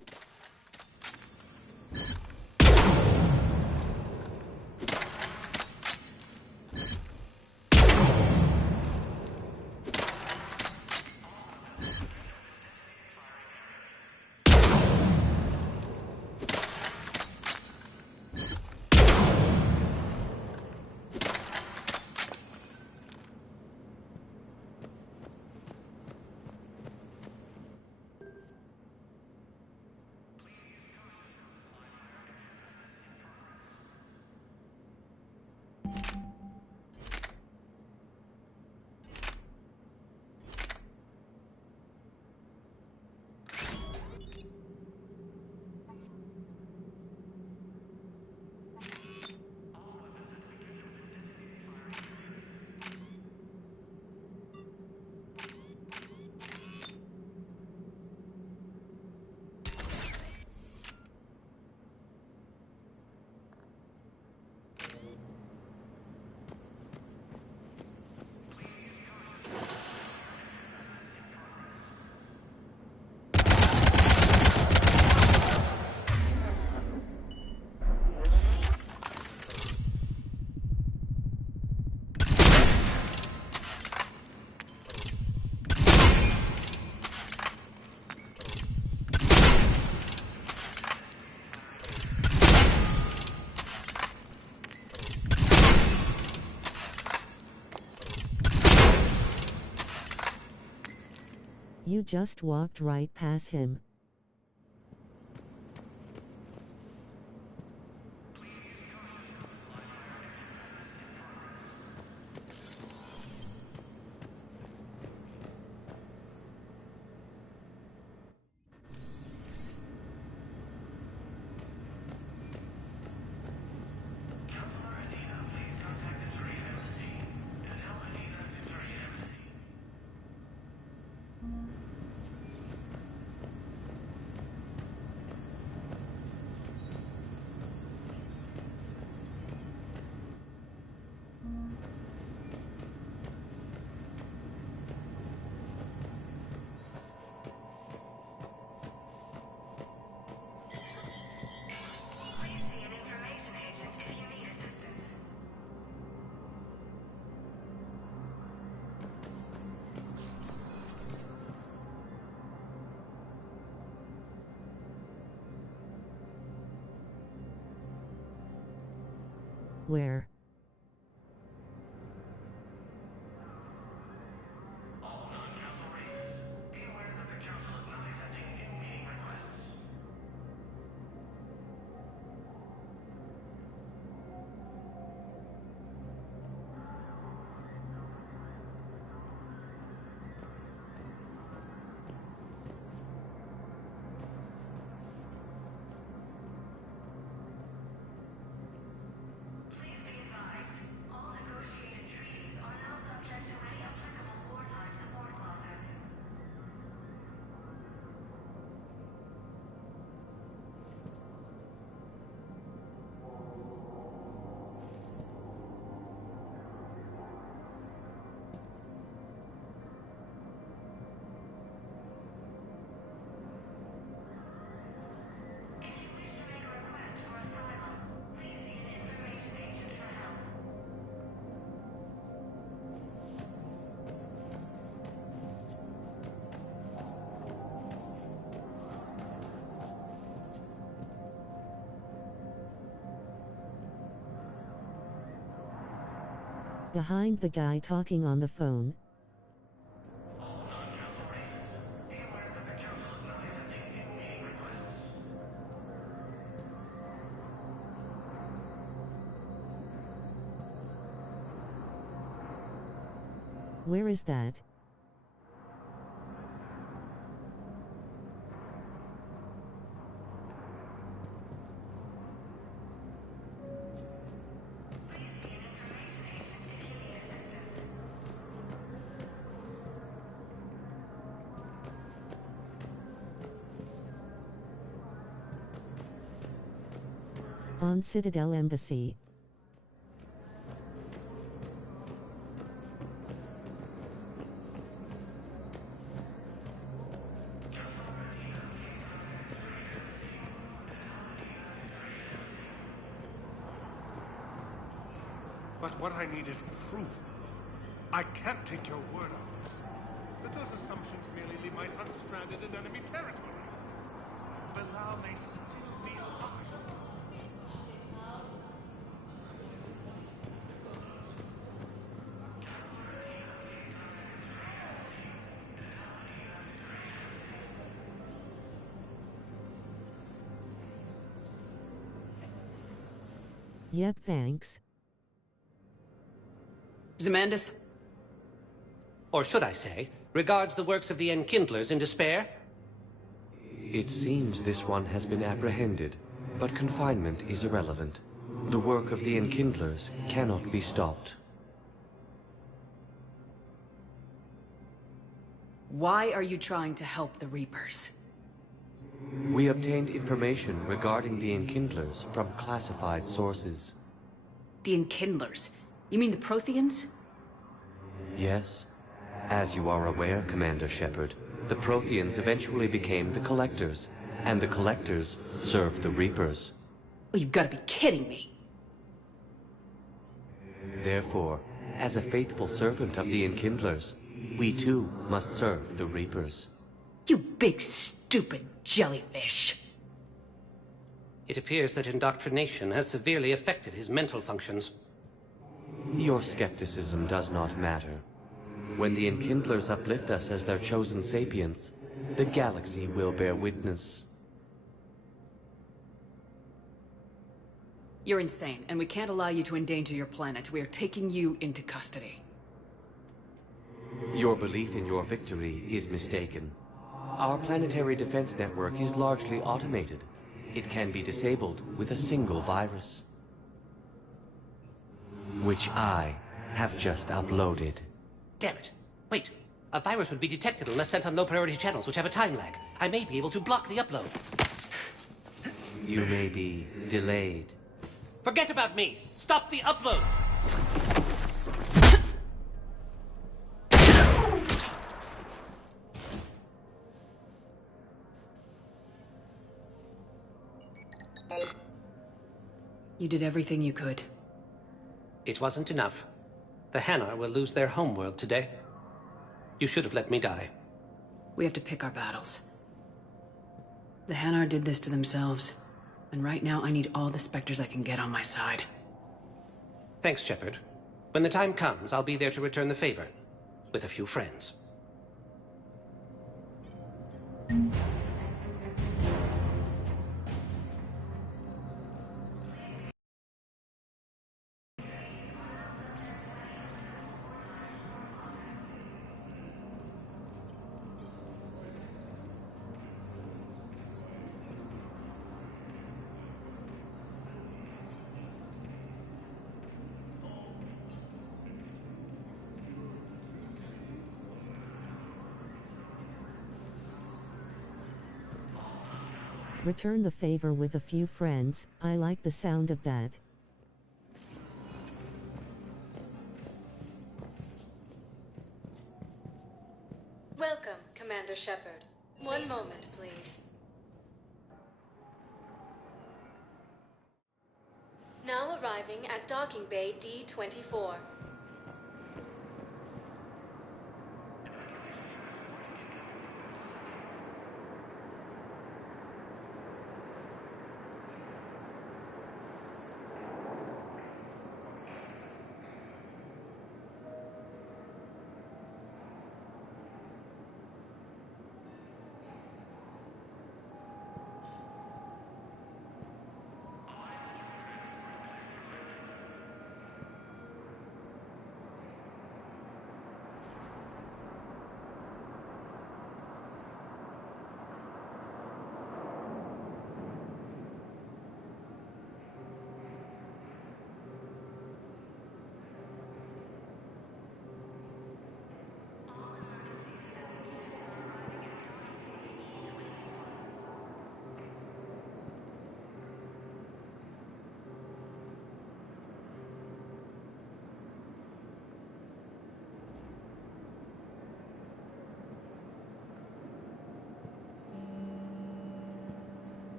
You just walked right past him. Where? Behind the guy talking on the phone. Where is that? On Citadel Embassy. But what I need is proof. I can't take your word on this. But those assumptions merely leave my son stranded in enemy territory. Bilal may still be alive. Yep, thanks. Zemandis? Or should I say, regards the works of the Enkindlers in despair? It seems this one has been apprehended, but confinement is irrelevant. The work of the Enkindlers cannot be stopped. Why are you trying to help the Reapers? We obtained information regarding the Enkindlers from classified sources. The Enkindlers? You mean the Protheans? Yes. As you are aware, Commander Shepard, the Protheans eventually became the Collectors, and the Collectors served the Reapers. Oh, you've got to be kidding me. Therefore, as a faithful servant of the Enkindlers, we too must serve the Reapers. You big stupid jellyfish. It appears that indoctrination has severely affected his mental functions. Your skepticism does not matter. When the Enkindlers uplift us as their chosen sapients, the galaxy will bear witness. You're insane, and we can't allow you to endanger your planet. We are taking you into custody. Your belief in your victory is mistaken. Our planetary defense network is largely automated. It can be disabled with a single virus, which I have just uploaded. Damn it. Wait. A virus would be detected unless sent on low-priority channels, which have a time lag. I may be able to block the upload. You may be delayed. Forget about me! Stop the upload! You did everything you could. It wasn't enough. The Hanar will lose their homeworld today. You should have let me die. We have to pick our battles. The Hanar did this to themselves, and right now I need all the Spectres I can get on my side. Thanks, Shepard. When the time comes, I'll be there to return the favor. With a few friends. Return the favor with a few friends. I like the sound of that. Welcome, Commander Shepard. One moment, please. Now arriving at Docking Bay D-24.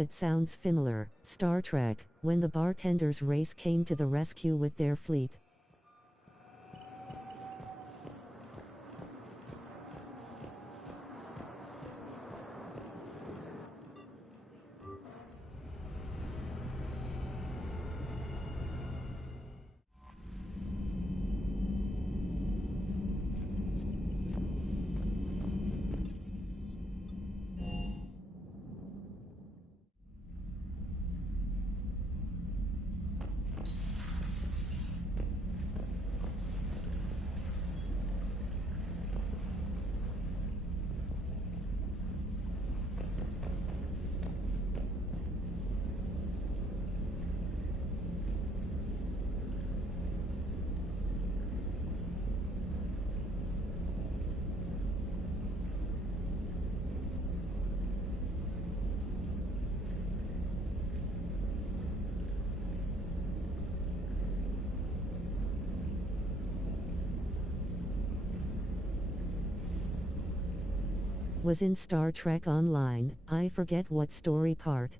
That sounds familiar. Star Trek, when the bartender's race came to the rescue with their fleet. Was in Star Trek Online, I forget what story part.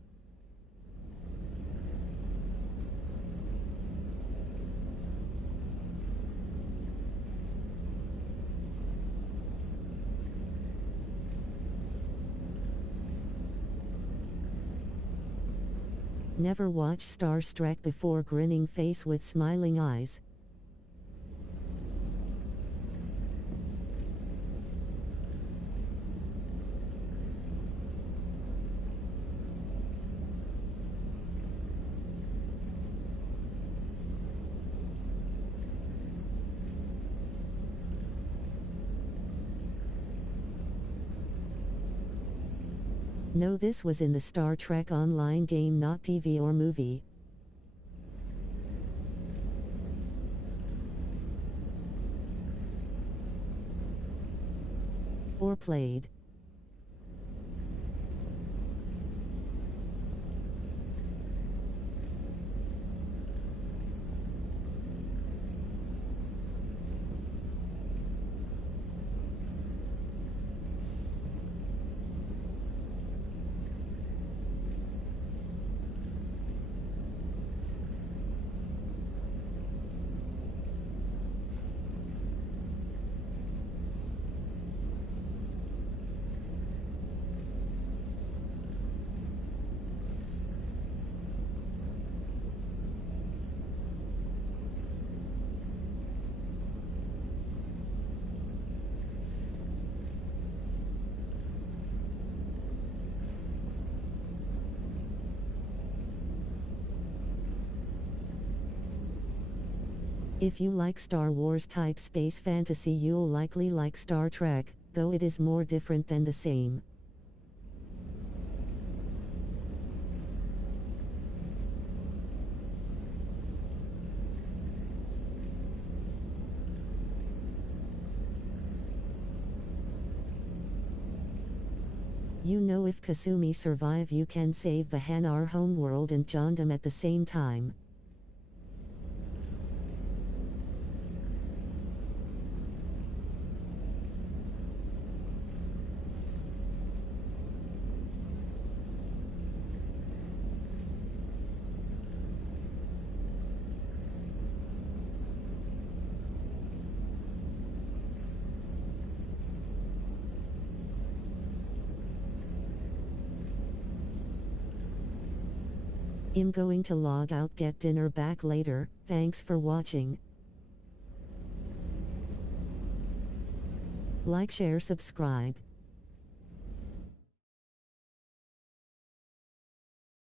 Never watch Starstruck before grinning face with smiling eyes. No, this was in the Star Trek Online game, not TV or movie. Or played. If you like Star Wars type space fantasy, you'll likely like Star Trek, though it is more different than the same. You know, if Kasumi survive, you can save the Hanar homeworld and Jondam at the same time. I'm going to log out, get dinner, back later. Thanks for watching. Like, share, subscribe.